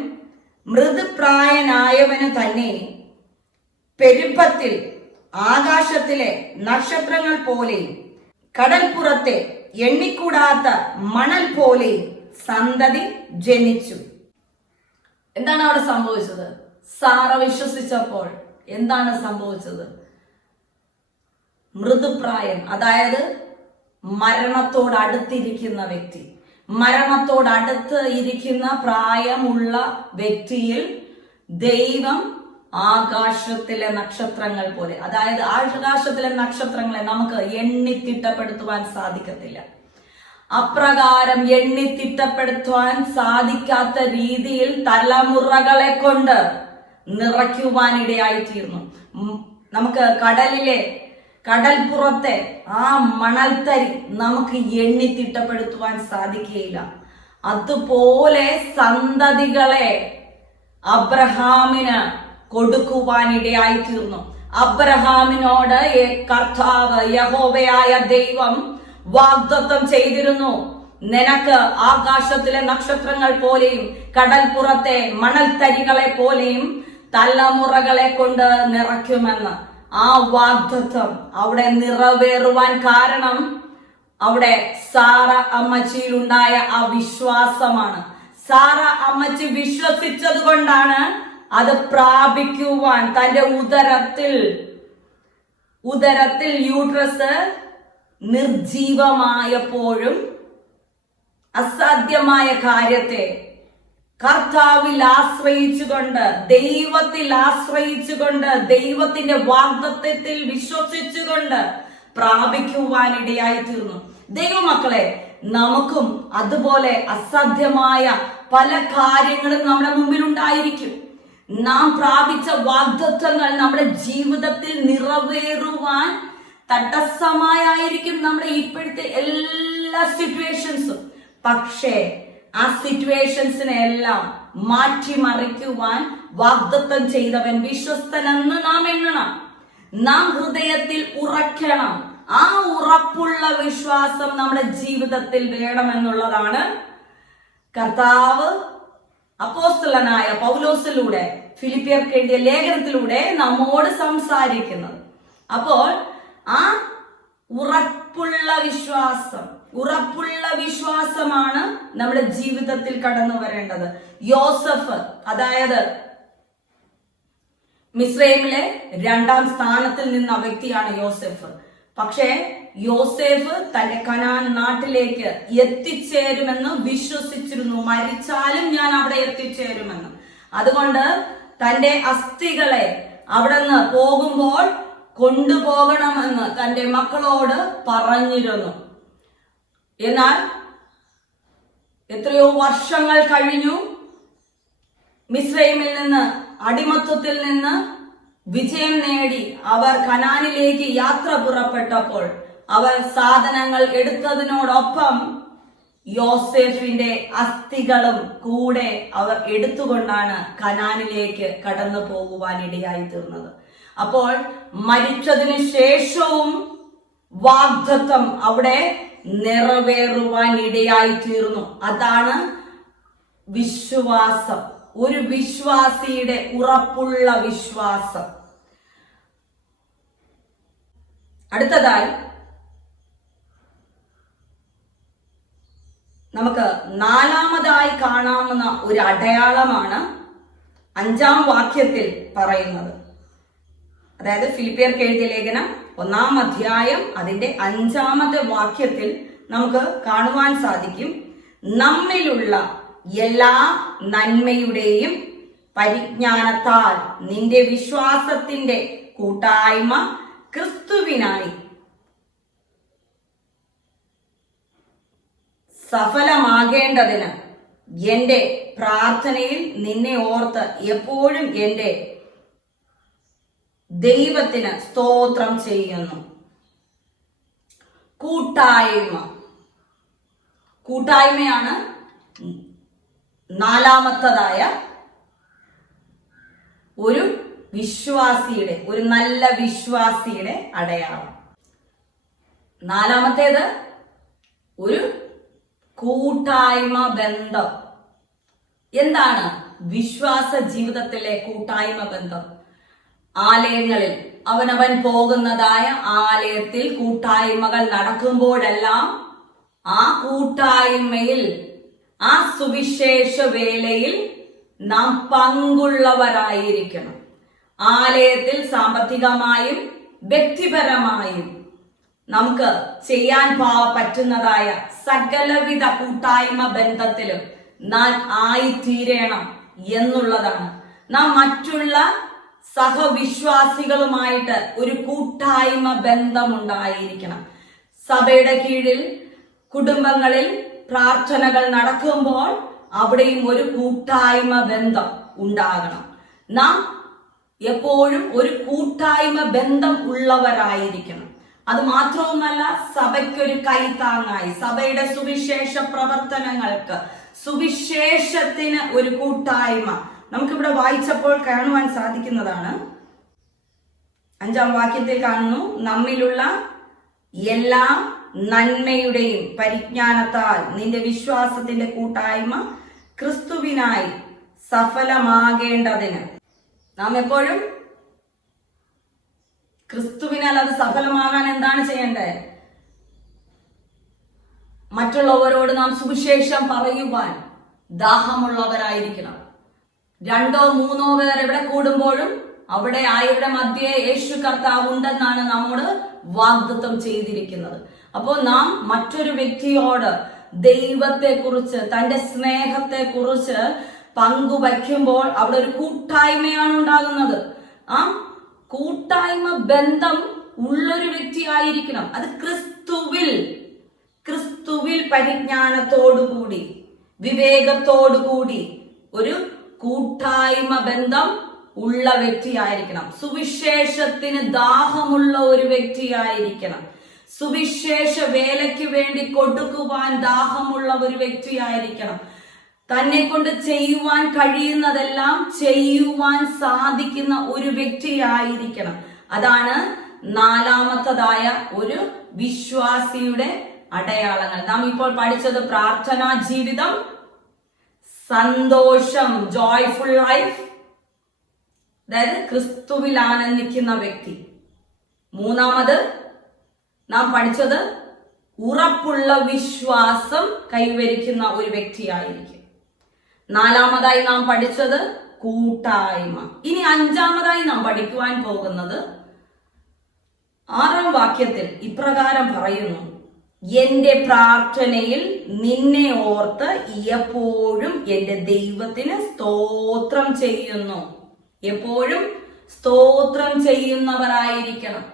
മൃദുപ്രായനായവന് തന്നെ പെരുപ്പത്തിൽ ആകാശത്തിലെ നക്ഷത്രങ്ങൾ പോലെയും കടൽപ്പുറത്തെ എണ്ണിക്കൂടാത്ത മണൽ പോലെയും സന്തതി ജനിച്ചു. എന്താണ് അവിടെ സംഭവിച്ചത്? സാറ വിശ്വസിച്ചപ്പോൾ എന്താണ് സംഭവിച്ചത്? മൃദുപ്രായം, അതായത് മരണത്തോടടുത്തിരിക്കുന്ന വ്യക്തി, മരണത്തോടടുത്ത് ഇരിക്കുന്ന പ്രായമുള്ള വ്യക്തിയിൽ ദൈവം ആകാശത്തിലെ നക്ഷത്രങ്ങൾ പോലെ, അതായത് ആകാശത്തിലെ നക്ഷത്രങ്ങളെ നമുക്ക് എണ്ണിത്തിട്ടപ്പെടുത്തുവാൻ സാധിക്കത്തില്ല. അപ്രകാരം എണ്ണി തിട്ടപ്പെടുത്തുവാൻ സാധിക്കാത്ത രീതിയിൽ തലമുറകളെ കൊണ്ട് നിറയ്ക്കുവാനിടയായിത്തീർന്നു. നമുക്ക് കടൽപ്പുറത്തെ ആ മണൽത്തരി നമുക്ക് എണ്ണി തിട്ടപ്പെടുത്തുവാൻ സാധിക്കുകയില്ല. അതുപോലെ സന്തതികളെ അബ്രഹാമിന് കൊടുക്കുവാനിടയായിത്തീർന്നു. അബ്രഹാമിനോട് കർത്താവ് യഹോവയായ ദൈവം വാഗ്ദത്തം ചെയ്തിരുന്നു, നിനക്ക് ആകാശത്തിലെ നക്ഷത്രങ്ങൾ പോലെയും കടൽപ്പുറത്തെ മണൽത്തരികളെ പോലെയും തലമുറകളെ കൊണ്ട് നിറയ്ക്കുമെന്ന്. ആ വാഗ്ദത്തം അവിടെ നിറവേറുവാൻ കാരണം അവിടെ സാറ അമ്മച്ചിയിൽ ഉണ്ടായ ആ വിശ്വാസമാണ്. സാറ അമ്മച്ചി വിശ്വസിച്ചത് കൊണ്ടാണ് അത് പ്രാപിക്കുവാൻ തന്റെ ഉദരത്തിൽ യൂട്രസ് നിർജീവമായപ്പോഴും അസാധ്യമായ കാര്യത്തെ കർത്താവിൽ ആശ്രയിച്ചുകൊണ്ട്, ദൈവത്തിൽ ആശ്രയിച്ചുകൊണ്ട്, ദൈവത്തിന്റെ വാഗ്ദത്തത്തിൽ വിശ്വസിച്ചുകൊണ്ട് പ്രാപിക്കുവാനിടയായി തീർന്നു. ദൈവമക്കളെ, നമുക്കും അതുപോലെ അസാധ്യമായ പല കാര്യങ്ങളും നമ്മുടെ മുമ്പിൽ ഉണ്ടായിരിക്കും. നാം പ്രാപിച്ച വാഗ്ദത്തങ്ങൾ നമ്മുടെ ജീവിതത്തിൽ നിറവേറുവാൻ തടസ്സമായിരിക്കും നമ്മുടെ ഇപ്പോഴത്തെ എല്ലാ സിറ്റുവേഷൻസും. പക്ഷേ ആ സിറ്റുവേഷൻസിനെ എല്ലാം മാറ്റിമറിക്കുവാൻ വാഗ്ദത്തം ചെയ്തവൻ വിശ്വസ്തനെന്ന് നാം എണ്ണണം. നാം ഹൃദയത്തിൽ ഉറക്കണം. ആ ഉറപ്പുള്ള വിശ്വാസം നമ്മുടെ ജീവിതത്തിൽ വേണമെന്നുള്ളതാണ് കർത്താവ് അപ്പോസ്തലനായ പൗലോസിലൂടെ ഫിലിപ്പിയർക്ക് എഴുതിയ ലേഖനത്തിലൂടെ നമ്മോട് സംസാരിക്കുന്നത്. അപ്പോൾ ആ ഉറപ്പുള്ള വിശ്വാസമാണ് നമ്മുടെ ജീവിതത്തിൽ കടന്നു വരേണ്ടത്. യോസഫ്, അതായത് മിസ്രൈമിലെ 2ാം സ്ഥാനത്തിൽ നിന്ന വ്യക്തിയാണ് യോസെഫ്. പക്ഷേ യോസേഫ് തന്റെ കനാൻ നാട്ടിലേക്ക് എത്തിച്ചേരുമെന്ന് വിശ്വസിച്ചിരുന്നു. മരിച്ചാലും ഞാൻ അവിടെ എത്തിച്ചേരുമെന്ന്. അതുകൊണ്ട് തന്റെ അസ്ഥികളെ അവിടെ നിന്ന് പോകുമ്പോൾ കൊണ്ടുപോകണമെന്ന് തന്റെ മക്കളോട് പറഞ്ഞിരുന്നു. എന്നാൽ എത്രയോ വർഷങ്ങൾ കഴിഞ്ഞു. മിസ്രൈമിൽ നിന്ന്, അടിമത്വത്തിൽ നിന്ന് വിജയം നേടി അവർ കനാനിലേക്ക് യാത്ര പുറപ്പെട്ടപ്പോൾ അവർ സാധനങ്ങൾ എടുത്തതിനോടൊപ്പം യോസേഫിന്റെ അസ്ഥികളും കൂടെ അവർ എടുത്തുകൊണ്ടാണ് കനാനിലേക്ക് കടന്നു പോകുവാനിടയായി തീർന്നത്. അപ്പോൾ മരിച്ചതിന് ശേഷവും വാഗ്ദത്തം അവിടെ നിറവേറുവാൻ ഇടയായി തീർന്നു. അതാണ് വിശ്വാസം, ഒരു വിശ്വാസിയുടെ ഉറപ്പുള്ള വിശ്വാസം. അടുത്തതായി നമുക്ക് 4ാമതായി കാണാവുന്ന ഒരു അടയാളമാണ് 5ാം വാക്യത്തിൽ പറയുന്നത്. അതായത് ഫിലിപ്പിയർക്ക് എഴുതിയ ലേഖനം 1-ാം അധ്യായം അതിന്റെ 5ാമത്തെ വാക്യത്തിൽ നമുക്ക് കാണുവാൻ സാധിക്കും, നമ്മിലുള്ള എല്ലാ നന്മയുടെയും പരിജ്ഞാനത്താൽ നിന്റെ വിശ്വാസത്തിന്റെ കൂട്ടായ്മ ക്രിസ്തുവിനായി സഫലമാകേണ്ടതിന് എന്റെ പ്രാർത്ഥനയിൽ നിന്നെ ഓർത്ത് എപ്പോഴും എന്റെ ദൈവത്തിന് സ്തോത്രം ചെയ്യുന്നു. കൂട്ടായ്മയാണ് 4ാമത്തതായ ഒരു വിശ്വാസിയുടെ, ഒരു നല്ല വിശ്വാസിയുടെ അടയാളം. 4ാമത്തേത് ഒരു കൂട്ടായ്മ ബന്ധം. എന്താണ് വിശ്വാസ ജീവിതത്തിലെ കൂട്ടായ്മ ബന്ധം? ആലയങ്ങളിൽ അവനവൻ പോകുന്നതായ ആലയത്തിൽ കൂട്ടായ്മകൾ നടക്കുമ്പോഴെല്ലാം ആ കൂട്ടായ്മയിൽ, ആ സുവിശേഷ വേലയിൽ നാം പങ്കുള്ളവരായിരിക്കണം. ആലയത്തിൽ സാമ്പത്തികമായും വ്യക്തിപരമായും നമുക്ക് ചെയ്യാൻ പറ്റുന്നതായ സകലവിധ കൂട്ടായ്മ ബന്ധത്തിലും നാം ആയിത്തീരണം എന്നുള്ളതാണ്. നാം മറ്റുള്ള സഹവിശ്വാസികളുമായിട്ട് ഒരു കൂട്ടായ്മ ബന്ധമുണ്ടായിരിക്കണം. സഭയുടെ കീഴിൽ കുടുംബങ്ങളിൽ പ്രാർത്ഥനകൾ നടക്കുമ്പോൾ അവിടെയും ഒരു കൂട്ടായ്മ ബന്ധം ഉണ്ടാകണം. നാം എപ്പോഴും ഒരു കൂട്ടായ്മ ബന്ധം ഉള്ളവരായിരിക്കണം. അത് മാത്രവുമല്ല, സഭയ്ക്കൊരു കൈത്താങ്ങായി, സഭയുടെ സുവിശേഷ പ്രവർത്തനങ്ങൾക്ക്, സുവിശേഷത്തിന് ഒരു കൂട്ടായ്മ നമുക്കിവിടെ വായിച്ചപ്പോൾ കാണുവാൻ സാധിക്കുന്നതാണ്. 5-ാം വാക്യത്തിൽ കാണുന്നു, നമ്മിലുള്ള എല്ലാ നന്മയുടെയും പരിജ്ഞാനത്താൽ നിന്റെ വിശ്വാസത്തിന്റെ കൂട്ടായ്മ ക്രിസ്തുവിനായി സഫലമാകേണ്ടതിന്. നാം എപ്പോഴും ക്രിസ്തുവിനാൽ അത് സഫലമാകാൻ എന്താണ് ചെയ്യേണ്ടത്? മറ്റുള്ളവരോട് നാം സുവിശേഷം പറയുവാൻ ദാഹമുള്ളവരായിരിക്കണം. 2-3 പേർ എവിടെ കൂടുമ്പോഴും അവിടെ ആയിരം മധ്യേ യേശു കർത്താവ് ഉണ്ടെന്നാണ് നമ്മോട് വാഗ്ദത്തം ചെയ്തിരിക്കുന്നത്. അപ്പോൾ നാം മറ്റൊരു വ്യക്തിയോട് ദൈവത്തെ കുറിച്ച്, തന്റെ സ്നേഹത്തെ കുറിച്ച് പങ്കുവയ്ക്കുമ്പോൾ അവിടെ ഒരു കൂട്ടായ്മയാണ് ഉണ്ടാകുന്നത്. ആ കൂട്ടായ്മ ബന്ധം ഉള്ളൊരു വ്യക്തിയായിരിക്കണം. അത് ക്രിസ്തുവിൽ പരിജ്ഞാനത്തോടുകൂടി, വിവേകത്തോടുകൂടി ഒരു കൂട്ടായ്മ ബന്ധം ഉള്ള വ്യക്തിയായിരിക്കണം. സുവിശേഷത്തിന് ദാഹമുള്ള ഒരു വ്യക്തിയായിരിക്കണം. സുവിശേഷ വേലയ്ക്ക് വേണ്ടി കൊടുക്കുവാൻ ദാഹമുള്ള ഒരു വ്യക്തിയായിരിക്കണം. തന്നെ കൊണ്ട് ചെയ്യുവാൻ കഴിയുന്നതെല്ലാം ചെയ്യുവാൻ സാധിക്കുന്ന ഒരു വ്യക്തിയായിരിക്കണം. അതാണ് 4-മത്തതായ ഒരു വിശ്വാസിയുടെ അടയാളങ്ങൾ. നാം ഇപ്പോൾ പഠിച്ചത് പ്രാർത്ഥനാ ജീവിതം, സന്തോഷം, ജോയ്ഫുൾ ലൈഫ്, അതായത് ക്രിസ്തുവിൽ ആനന്ദിക്കുന്ന വ്യക്തി. 3-മത് നാം പഠിച്ചത് ഉറപ്പുള്ള വിശ്വാസം കൈവരിക്കുന്ന ഒരു വ്യക്തിയായിരിക്കും. 4-മതായി നാം പഠിച്ചത് കൂട്ടായ്മ. ഇനി 5-മതായി നാം പഠിക്കുവാൻ പോകുന്നത് 6-ാം വാക്യത്തിൽ ഇപ്രകാരം പറയുന്നു, എന്റെ പ്രാർത്ഥനയിൽ നിന്നെ ഓർത്ത് എപ്പോഴും എന്റെ ദൈവത്തിന് സ്തോത്രം ചെയ്യുന്നു. എപ്പോഴും സ്തോത്രം ചെയ്യുന്നവരായിരിക്കണം.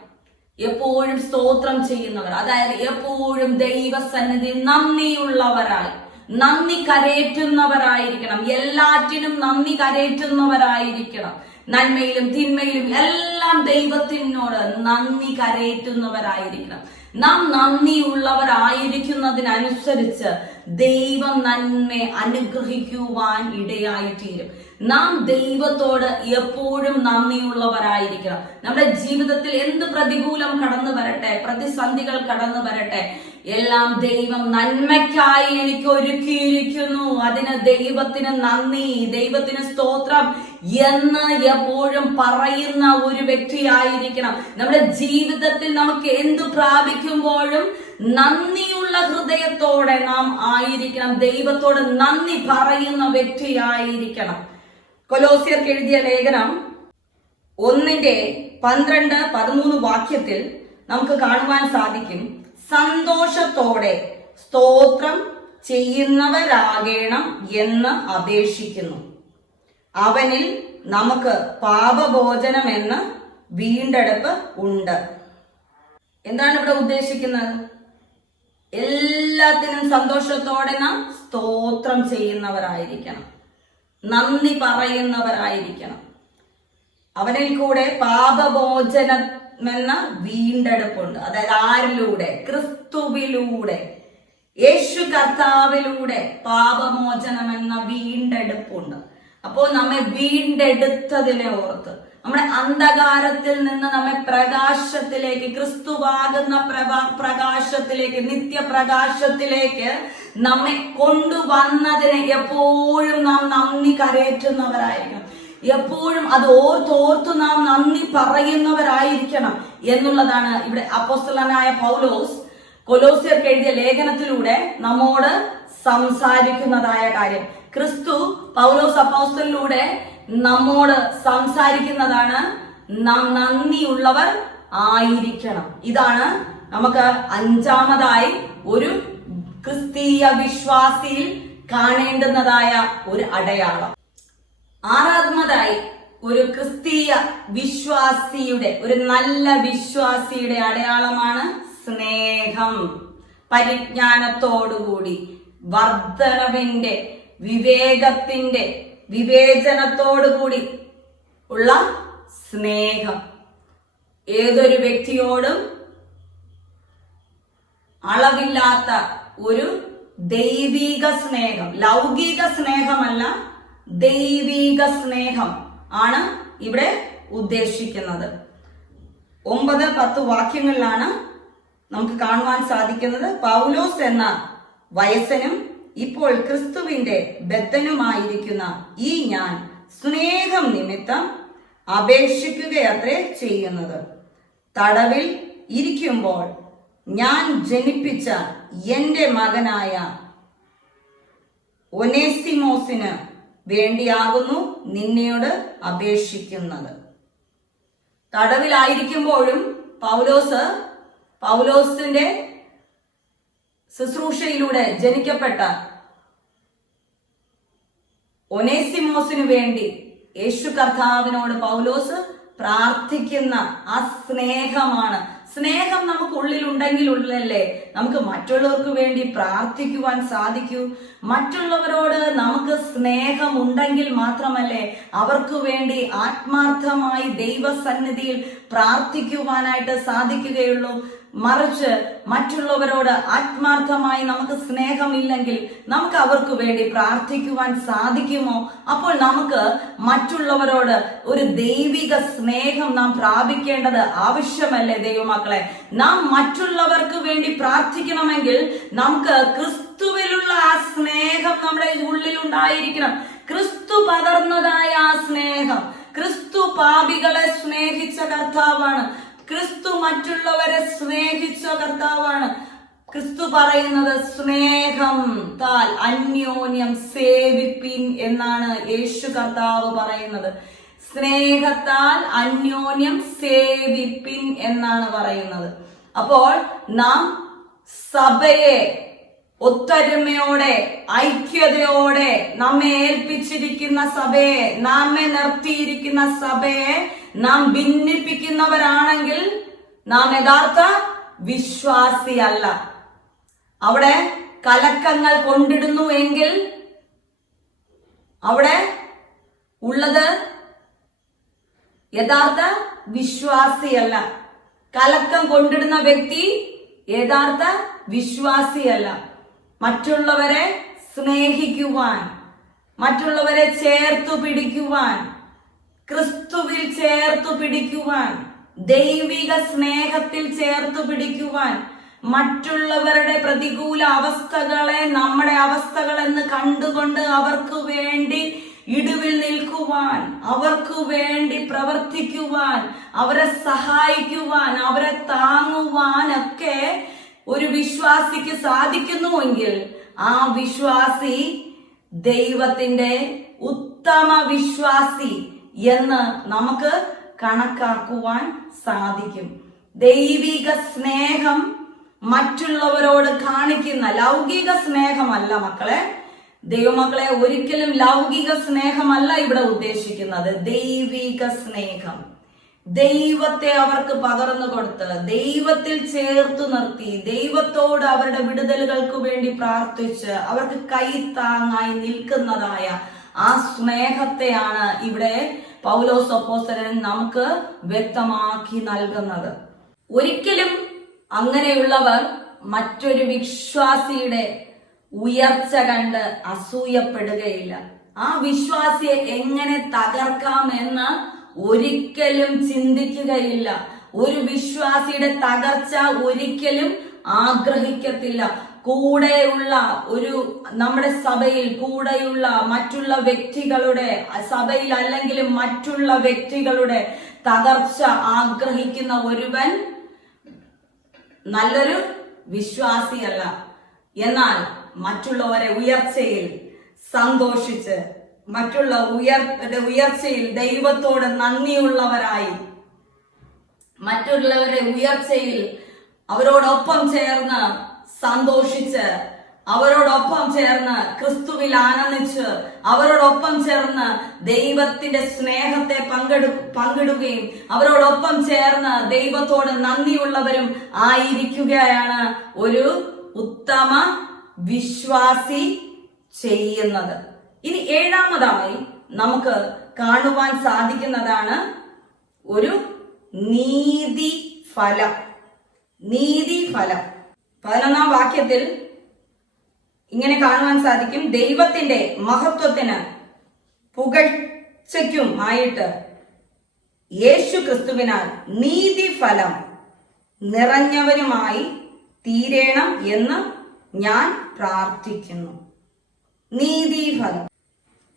എപ്പോഴും സ്തോത്രം ചെയ്യുന്നവർ, അതായത് എപ്പോഴും ദൈവസന്നിധി നന്ദിയുള്ളവരായി, നന്ദി കരേറ്റുന്നവരായിരിക്കണം. എല്ലാറ്റിനും നന്ദി കരേറ്റുന്നവരായിരിക്കണം. നന്മയിലും തിന്മയിലും എല്ലാം ദൈവത്തിനോട് നന്ദി കരേറ്റുന്നവരായിരിക്കണം. നാം നന്ദിയുള്ളവരായിരിക്കുന്നതിനനുസരിച്ച് ദൈവം നമ്മെ അനുഗ്രഹിക്കുവാൻ ഇടയായിത്തീരും. നാം ദൈവത്തോട് എപ്പോഴും നന്ദിയുള്ളവരായിരിക്കണം. നമ്മുടെ ജീവിതത്തിൽ എന്ത് പ്രതികൂലം കടന്നു വരട്ടെ, പ്രതിസന്ധികൾ കടന്നു വരട്ടെ, എല്ലാം ദൈവം നന്മയ്ക്കായി എനിക്ക് ഒരുക്കിയിരിക്കുന്നു, അതിന് ദൈവത്തിന് നന്ദി, ദൈവത്തിന് സ്തോത്രം എന്ന് എപ്പോഴും പറയുന്ന ഒരു വ്യക്തിയായിരിക്കണം. നമ്മുടെ ജീവിതത്തിൽ നമുക്ക് എന്തു പ്രാപിക്കുമ്പോഴും നന്ദിയുള്ള ഹൃദയത്തോടെ നാം ആയിരിക്കണം. ദൈവത്തോട് നന്ദി പറയുന്ന വ്യക്തിയായിരിക്കണം. കൊലോസ്യർക്ക് എഴുതിയ ലേഖനം 1:12-13 വാക്യത്തിൽ നമുക്ക് കാണുവാൻ സാധിക്കും, സന്തോഷത്തോടെ സ്തോത്രം ചെയ്യുന്നവരാകണം എന്ന് അപേക്ഷിക്കുന്നു. അവനിൽ നമുക്ക് പാപഭോജനം എന്ന വീണ്ടെടുപ്പ് ഉണ്ട്. എന്താണ് ഇവിടെ ഉദ്ദേശിക്കുന്നത്? എല്ലാത്തിനും സന്തോഷത്തോടെ നാം സ്തോത്രം ചെയ്യുന്നവരായിരിക്കണം, നന്ദി പറയുന്നവരായിരിക്കണം. അവനിൽ കൂടെ പാപഭോജനമെന്ന വീണ്ടെടുപ്പുണ്ട്. അതായത് ആരിലൂടെ? ക്രിസ്തുവിലൂടെ, യേശു കർത്താവിലൂടെ പാപമോചനമെന്ന വീണ്ടെടുപ്പുണ്ട്. അപ്പോൾ നമ്മെ വീണ്ടെടുത്തതിനെ ഓർത്ത്, നമ്മുടെ അന്ധകാരത്തിൽ നിന്ന് നമ്മെ പ്രകാശത്തിലേക്ക്, ക്രിസ്തുവാകുന്ന പ്രകാശത്തിലേക്ക്, നിത്യപ്രകാശത്തിലേക്ക് നമ്മെ കൊണ്ടുവന്നതിനെ എപ്പോഴും നാം നന്ദി കരേറ്റുന്നവരായിരിക്കണം. എപ്പോഴും അത് ഓർത്തോർത്തു നാം നന്ദി പറയുന്നവരായിരിക്കണം എന്നുള്ളതാണ് ഇവിടെ അപ്പോസ്തലനായ പൗലോസ് കൊലോസ്യർക്ക് എഴുതിയ ലേഖനത്തിലൂടെ നമ്മോട് സംസാരിക്കുന്നതായ കാര്യം. ക്രിസ്തു പൗലോസ് അപ്പോസ്തലനിലൂടെ നമ്മോട് സംസാരിക്കുന്നതാണ്, നാം നന്ദിയുള്ളവർ ആയിരിക്കണം. ഇതാണ് നമുക്ക് 5-മതായി ഒരു ക്രിസ്തീയ വിശ്വാസിയിൽ കാണേണ്ടുന്നതായ ഒരു അടയാളം. 6-മതായി ഒരു ക്രിസ്തീയ വിശ്വാസിയുടെ, ഒരു നല്ല വിശ്വാസിയുടെ അടയാളമാണ് സ്നേഹം. പരിജ്ഞാനത്തോടുകൂടി വർദ്ധനവിന്റെ വിവേകത്തിന്റെ വിവേചനത്തോടുകൂടി ഉള്ള സ്നേഹം. ഏതൊരു വ്യക്തിയോടും അളവില്ലാത്ത ഒരു ദൈവിക സ്നേഹം, ലൗകിക സ്നേഹമല്ല, ദൈവിക സ്നേഹം ആണ് ഇവിടെ ഉദ്ദേശിക്കുന്നത്. 9-10 വാക്യങ്ങളിലാണ് നമുക്ക് കാണുവാൻ സാധിക്കുന്നത്. പൗലോസ് എന്ന വയസ്സനും ഇപ്പോൾ ക്രിസ്തുവിന്റെ ബദ്ധനുമായിരിക്കുന്ന ഈ ഞാൻ സ്നേഹം നിമിത്തം അപേക്ഷിക്കുകയത്രേ ചെയ്യുന്നത്. തടവിൽ ഇരിക്കുമ്പോൾ ഞാൻ ജനിപ്പിച്ച എന്റെ മകനായ ഒനേസിമോസിന് വേണ്ടിയാകുന്നു നിന്നോട് അപേക്ഷിക്കുന്നത്. തടവിലായിരിക്കുമ്പോഴും പൗലോസിന്റെ ശുശ്രൂഷയിലൂടെ ജനിക്കപ്പെട്ട ഒനേസിമോസിനു വേണ്ടി യേശു കർത്താവിനോട് പൗലോസ് പ്രാർത്ഥിക്കുന്ന ആ സ്നേഹമാണ്. സ്നേഹം നമുക്ക് ഉള്ളിലുണ്ടെങ്കിലുള്ളല്ലേ നമുക്ക് മറ്റുള്ളവർക്ക് വേണ്ടി പ്രാർത്ഥിക്കുവാൻ സാധിക്കൂ. മറ്റുള്ളവരോട് നമുക്ക് സ്നേഹം ഉണ്ടെങ്കിൽ മാത്രമല്ലേ അവർക്ക് വേണ്ടി ആത്മാർത്ഥമായി ദൈവസന്നിധിയിൽ പ്രാർത്ഥിക്കുവാനായിട്ട് സാധിക്കുകയുള്ളൂ. മറിച്ച് മറ്റുള്ളവരോട് ആത്മാർത്ഥമായി നമുക്ക് സ്നേഹമില്ലെങ്കിൽ നമുക്ക് അവർക്ക് വേണ്ടി പ്രാർത്ഥിക്കുവാൻ സാധിക്കുമോ? അപ്പോൾ നമുക്ക് മറ്റുള്ളവരോട് ഒരു ദൈവിക സ്നേഹം നാം പ്രാപിക്കേണ്ടത് ആവശ്യമല്ലേ ദൈവമക്കളെ? നാം മറ്റുള്ളവർക്ക് വേണ്ടി പ്രാർത്ഥിക്കണമെങ്കിൽ നമുക്ക് ക്രിസ്തുവിലുള്ള ആ സ്നേഹം നമ്മുടെ ഉള്ളിൽ ഉണ്ടായിരിക്കണം. ക്രിസ്തു പകർന്നതായ ആ സ്നേഹം. ക്രിസ്തു പാപികളെ സ്നേഹിച്ച കർത്താവാണ്. ക്രിസ്തു മറ്റുള്ളവരെ സ്നേഹിച്ച കർത്താവാണ്. ക്രിസ്തു പറയുന്നത് സ്നേഹം താൽ അന്യോന്യം സേവിപ്പിൻ എന്നാണ് യേശു കർത്താവ് പറയുന്നത്. സ്നേഹത്താൽ അന്യോന്യം സേവിപ്പിൻ എന്നാണ് പറയുന്നത്. അപ്പോൾ നാം സഭയെ ഒത്തൊരുമയോടെ ഐക്യതയോടെ നമ്മെ ഏൽപ്പിച്ചിരിക്കുന്ന സഭയെ, നമ്മെ നിർത്തിയിരിക്കുന്ന സഭയെ നാം ഭിന്നിപ്പിക്കുന്നവരാണെങ്കിൽ നാം യഥാർത്ഥ വിശ്വാസിയല്ല. അവിടെ കലക്കങ്ങൾ കൊണ്ടിടുന്നു എങ്കിൽ അവിടെ ഉള്ളത് യഥാർത്ഥ വിശ്വാസിയല്ല. കലക്കം കൊണ്ടിടുന്ന വ്യക്തി യഥാർത്ഥ വിശ്വാസിയല്ല. മറ്റുള്ളവരെ സ്നേഹിക്കുവാൻ, മറ്റുള്ളവരെ ചേർത്തു പിടിക്കുവാൻ, ക്രിസ്തുവിൽ ചേർത്തു പിടിക്കുവാൻ, ദൈവിക സ്നേഹത്തിൽ ചേർത്തു പിടിക്കുവാൻ, മറ്റുള്ളവരുടെ പ്രതികൂല അവസ്ഥകളെ നമ്മുടെ അവസ്ഥകളെന്ന് കണ്ടുകൊണ്ട് അവർക്ക് വേണ്ടി ഇടിവിൽ നിൽക്കുവാൻ, അവർക്ക് വേണ്ടി പ്രവർത്തിക്കുവാൻ, അവരെ സഹായിക്കുവാൻ, അവരെ താങ്ങുവാനൊക്കെ ഒരു വിശ്വാസിക്ക് സാധിക്കുന്നുവെങ്കിൽ ആ വിശ്വാസി ദൈവത്തിന്റെ ഉത്തമ വിശ്വാസി എന്ന് നമുക്ക് കണക്കാക്കുവാൻ സാധിക്കും. ദൈവിക സ്നേഹം മറ്റുള്ളവരോട് കാണിക്കുന്ന ലൗകിക സ്നേഹമല്ല മക്കളെ. ദൈവമക്കളെ, ഒരിക്കലും ലൗകിക സ്നേഹമല്ല ഇവിടെ ഉദ്ദേശിക്കുന്നത്. ദൈവിക സ്നേഹം. ദൈവത്തെ അവർക്ക് പകർന്നു കൊടുത്ത്, ദൈവത്തിൽ ചേർത്തു നിർത്തി, ദൈവത്തോട് അവരുടെ വിടുതലുകൾക്ക് വേണ്ടി പ്രാർത്ഥിച്ച് അവർക്ക് കൈത്താങ്ങായി നിൽക്കുന്നതായ ആ സ്നേഹത്തെയാണ് ഇവിടെ പൗലോസ് അപ്പോസ്തലൻ നമുക്ക് വ്യക്തമാക്കി നൽകുന്നത്. ഒരിക്കലും അങ്ങനെയുള്ളവർ മറ്റൊരു വിശ്വാസിയുടെ ഉയർച്ച കണ്ട് അസൂയപ്പെടുകയില്ല. ആ വിശ്വാസിയെ എങ്ങനെ തകർക്കാം എന്ന് ഒരിക്കലും ചിന്തിക്കുകയില്ല. ഒരു വിശ്വാസിയുടെ തകർച്ച ഒരിക്കലും ആഗ്രഹിക്കത്തില്ല. കൂടെയുള്ള നമ്മുടെ സഭയിൽ കൂടെയുള്ള മറ്റുള്ള വ്യക്തികളുടെ, സഭയിൽ അല്ലെങ്കിലും മറ്റുള്ള വ്യക്തികളുടെ തകർച്ച ആഗ്രഹിക്കുന്ന ഒരുവൻ നല്ലൊരു വിശ്വാസിയല്ല. എന്നാൽ മറ്റുള്ളവരെ ഉയർച്ചയിൽ സന്തോഷിച്ച്, മറ്റുള്ള ഉയർച്ചയിൽ ദൈവത്തോട് നന്ദിയുള്ളവരായി, മറ്റുള്ളവരുടെ ഉയർച്ചയിൽ അവരോടൊപ്പം ചേർന്ന് സന്തോഷിച്ച്, അവരോടൊപ്പം ചേർന്ന് ക്രിസ്തുവിൽ ആനന്ദിച്ച്, അവരോടൊപ്പം ചേർന്ന് ദൈവത്തിന്റെ സ്നേഹത്തെ പങ്കിടുകയും അവരോടൊപ്പം ചേർന്ന് ദൈവത്തോട് നന്ദിയുള്ളവരും ആയിരിക്കുകയാണ് ഒരു ഉത്തമ വിശ്വാസി ചെയ്യുന്നത്. ഇനി ഏഴാമതായി നമുക്ക് കാണുവാൻ സാധിക്കുന്നതാണ് ഒരു നീതിഫലം. നീതിഫലം 11-ാം വാക്യത്തിൽ ഇങ്ങനെ കാണുവാൻ സാധിക്കും. ദൈവത്തിന്റെ മഹത്വത്തിന് പുകഴ്ചയ്ക്കും ആയിട്ട് യേശു ക്രിസ്തുവിനാൽ നീതിഫലം നിറഞ്ഞവനുമായി തീരണം എന്ന് ഞാൻ പ്രാർത്ഥിക്കുന്നു. നീതിഫലം.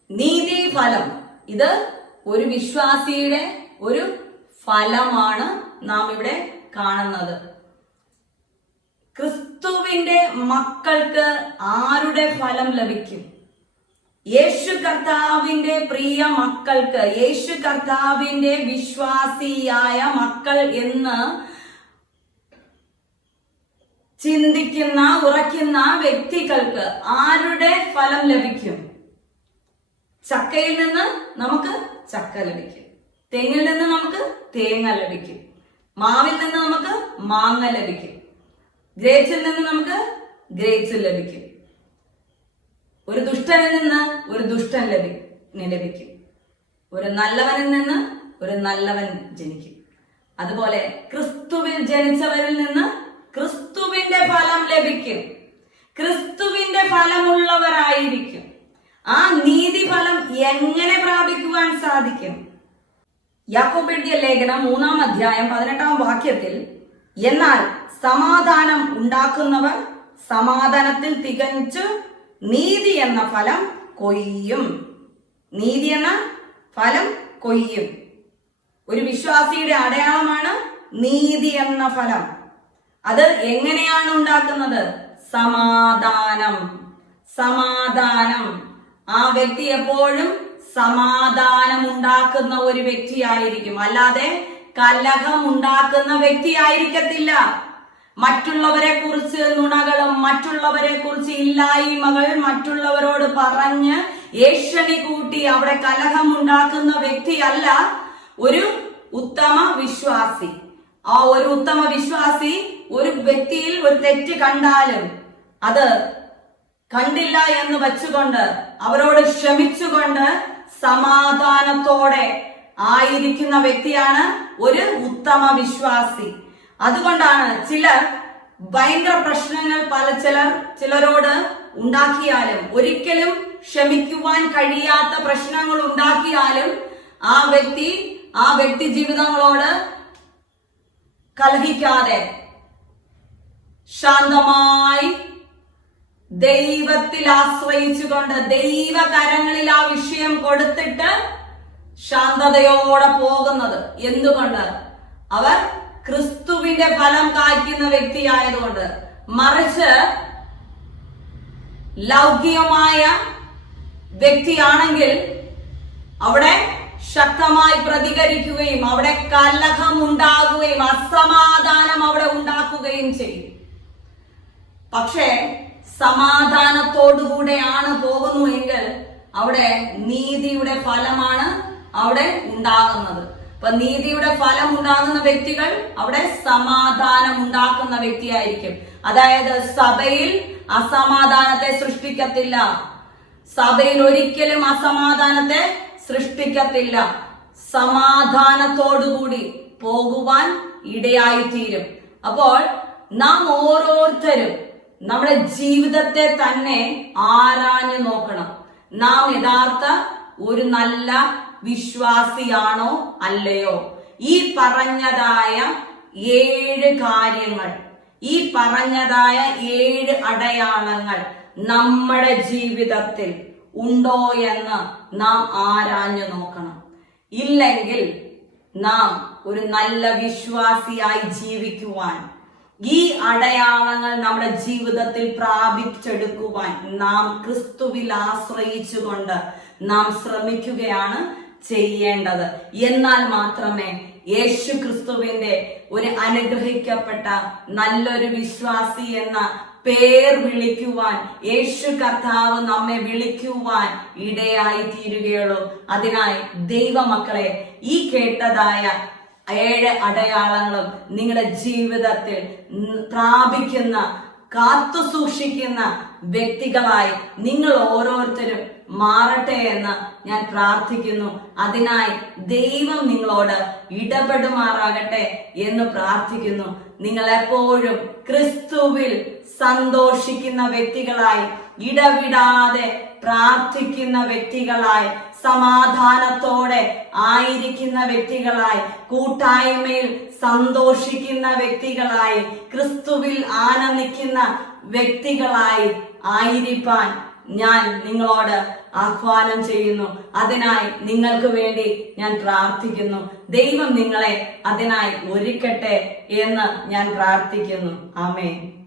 നീതിഫലം ഇത് ഒരു വിശ്വാസിയുടെ ഒരു ഫലമാണ് നാം ഇവിടെ കാണുന്നത്. ക്രിസ്തുവിന്റെ മക്കൾക്ക് ആരുടെ ഫലം ലഭിക്കും? യേശു കർത്താവിന്റെ പ്രിയ മക്കൾക്ക്, യേശു കർത്താവിന്റെ വിശ്വാസിയായ മക്കൾ എന്ന് ചിന്തിക്കുന്ന ഉറയ്ക്കുന്ന വ്യക്തികൾക്ക് ആരുടെ ഫലം ലഭിക്കും? ചക്കയിൽ നിന്ന് നമുക്ക് ചക്ക ലഭിക്കും, തെങ്ങിൽ നിന്ന് നമുക്ക് തേങ്ങ ലഭിക്കും, മാവിൽ നിന്ന് നമുക്ക് മാങ്ങ ലഭിക്കും, ഗ്രേപ്സിൽ നിന്ന് നമുക്ക് ഗ്രേപ്സ് ലഭിക്കും. ഒരു ദുഷ്ടനിൽ നിന്ന് ഒരു ദുഷ്ടൻ ലഭിക്കും. ഒരു നല്ലവനിൽ നിന്ന് ഒരു നല്ലവൻ ജനിക്കും. അതുപോലെ ക്രിസ്തുവിൽ ജനിച്ചവരിൽ നിന്ന് ക്രിസ്തുവിന്റെ ഫലം ലഭിക്കും. ക്രിസ്തുവിന്റെ ഫലമുള്ളവരായിരിക്കും. ആ നീതിഫലം എങ്ങനെ പ്രാപിക്കുവാൻ സാധിക്കും? യാക്കോബ് എഴുതിയ ലേഖനം 3-ാം അധ്യായം 18-ാം വാക്യത്തിൽ, എന്നാൽ സമാധാനം ഉണ്ടാക്കുന്നവർ സമാധാനത്തിൽ തികച്ചു നീതി എന്ന ഫലം കൊയ്യും. നീതി എന്ന ഫലം കൊയ്യും. ഒരു വിശ്വാസിയുടെ അടയാളമാണ് നീതി എന്ന ഫലം. അത് എങ്ങനെയാണ് ഉണ്ടാക്കുന്നത്? സമാധാനം. സമാധാനം. ആ വ്യക്തി എപ്പോഴും സമാധാനം ഉണ്ടാക്കുന്ന ഒരു വ്യക്തിയായിരിക്കും, അല്ലാതെ കലഹം ഉണ്ടാക്കുന്ന വ്യക്തിയായിരിക്കത്തില്ല. മറ്റുള്ളവരെ കുറിച്ച് നുണകളും മറ്റുള്ളവരെ കുറിച്ച് ഇല്ലായ്മകൾ മറ്റുള്ളവരോട് പറഞ്ഞ് ഏഷണി കൂട്ടി അവിടെ കലഹം ഉണ്ടാക്കുന്ന വ്യക്തിയല്ല ഒരു ഉത്തമ വിശ്വാസി. ആ ഒരു ഉത്തമ വിശ്വാസി ഒരു വ്യക്തിയിൽ ഒരു തെറ്റ് കണ്ടാലും അത് കണ്ടില്ല എന്ന് വെച്ചുകൊണ്ട് അവരോട് ക്ഷമിച്ചുകൊണ്ട് സമാധാനത്തോടെ ആയിരിക്കുന്ന വ്യക്തിയാണ് ഒരു ഉത്തമ വിശ്വാസി. അതുകൊണ്ടാണ് ചിലർ ഭയങ്കര പ്രശ്നങ്ങൾ ചിലരോട് ഉണ്ടാക്കിയാലും, ഒരിക്കലും ക്ഷമിക്കുവാൻ കഴിയാത്ത പ്രശ്നങ്ങൾ ഉണ്ടാക്കിയാലും ആ വ്യക്തി ജീവിതങ്ങളോട് കലഹിക്കാതെ ശാന്തമായി ദൈവത്തിൽ ആശ്രയിച്ചുകൊണ്ട് ദൈവകരങ്ങളിൽ ആ വിഷയം കൊടുത്തിട്ട് ശാന്തതയോടെ പോകുന്നത്. എന്തുകൊണ്ട്? അവർ ക്രിസ്തുവിന്റെ ഫലം കായ്ക്കുന്ന വ്യക്തിയായതുകൊണ്ട്. മറിച്ച് ലൗകികമായ വ്യക്തിയാണെങ്കിൽ അവിടെ ശക്തമായി പ്രതികരിക്കുകയും അവിടെ കലഹം ഉണ്ടാകുകയും അസമാധാനം അവിടെ ഉണ്ടാക്കുകയും ചെയ്യും. പക്ഷേ സമാധാനത്തോടുകൂടെയാണ് പോകുന്നുവെങ്കിൽ അവിടെ നീതിയുടെ ഫലമാണ് അവിടെ ഉണ്ടാകുന്നത്. അപ്പൊ നീതിയുടെ ഫലം ഉണ്ടാകുന്ന വ്യക്തികൾ അവിടെ സമാധാനം ഉണ്ടാക്കുന്ന വ്യക്തിയായിരിക്കും. അതായത് സഭയിൽ അസമാധാനത്തെ സൃഷ്ടിക്കത്തില്ല. സഭയിൽ ഒരിക്കലും അസമാധാനത്തെ സൃഷ്ടിക്കത്തില്ല. സമാധാനത്തോടുകൂടി പോകുവാൻ ഇടയായിത്തീരും. അപ്പോൾ നാം ഓരോരുത്തരും നമ്മുടെ ജീവിതത്തെ തന്നെ ആരാഞ്ഞു നോക്കണം. നാം യഥാർത്ഥ ഒരു നല്ല വിശ്വാസിയാണോ അല്ലയോ? ഈ പറഞ്ഞതായ 7 കാര്യങ്ങൾ, ഈ പറഞ്ഞതായ 7 അടയാളങ്ങൾ നമ്മുടെ ജീവിതത്തിൽ ഉണ്ടോ എന്ന് നാം ആരാഞ്ഞു നോക്കണം. ഇല്ലെങ്കിൽ നാം ഒരു നല്ല വിശ്വാസിയായി ജീവിക്കുവാൻ, ഈ അടയാളങ്ങൾ നമ്മുടെ ജീവിതത്തിൽ പ്രാപിച്ചെടുക്കുവാൻ നാം ക്രിസ്തുവിൽ ആശ്രയിച്ചുകൊണ്ട് നാം ശ്രമിക്കുകയാണ് ചെയ്യേണ്ടത്. എന്നാൽ മാത്രമേ യേശു ക്രിസ്തുവിന്റെ ഒരു അനുഗ്രഹിക്കപ്പെട്ട നല്ലൊരു വിശ്വാസി എന്ന പേർ വിളിക്കുവാൻ, യേശു കർത്താവ് നമ്മെ വിളിക്കുവാൻ ഇടയായി തീരുകയുള്ളൂ. അതിനായി ദൈവമക്കളെ, ഈ കേട്ടതായ 7 അടയാളങ്ങളും നിങ്ങളുടെ ജീവിതത്തിൽ പ്രാപിക്കുന്ന കാത്തു സൂക്ഷിക്കുന്ന വ്യക്തികളായി നിങ്ങൾ ഓരോരുത്തരും മാറട്ടെ എന്ന് ഞാൻ പ്രാർത്ഥിക്കുന്നു. അതിനായി ദൈവം നിങ്ങളോട് ഇടപെടുമാറാകട്ടെ എന്ന് പ്രാർത്ഥിക്കുന്നു. നിങ്ങൾ എപ്പോഴും ക്രിസ്തുവിൽ സന്തോഷിക്കുന്ന വ്യക്തികളായി, ഇടവിടാതെ പ്രാർത്ഥിക്കുന്ന വ്യക്തികളായി, സമാധാനത്തോടെ ആയിരിക്കുന്ന വ്യക്തികളായി, കൂട്ടായ്മയിൽ സന്തോഷിക്കുന്ന വ്യക്തികളായി, ക്രിസ്തുവിൽ ആനന്ദിക്കുന്ന വ്യക്തികളായി ആയിരിക്കാൻ ഞാൻ നിങ്ങളോട് ആഹ്വാനം ചെയ്യുന്നു. അതിനായി നിങ്ങൾക്ക് വേണ്ടി ഞാൻ പ്രാർത്ഥിക്കുന്നു. ദൈവം നിങ്ങളെ അതിനായി ഒരുക്കട്ടെ എന്ന് ഞാൻ പ്രാർത്ഥിക്കുന്നു. ആമേൻ.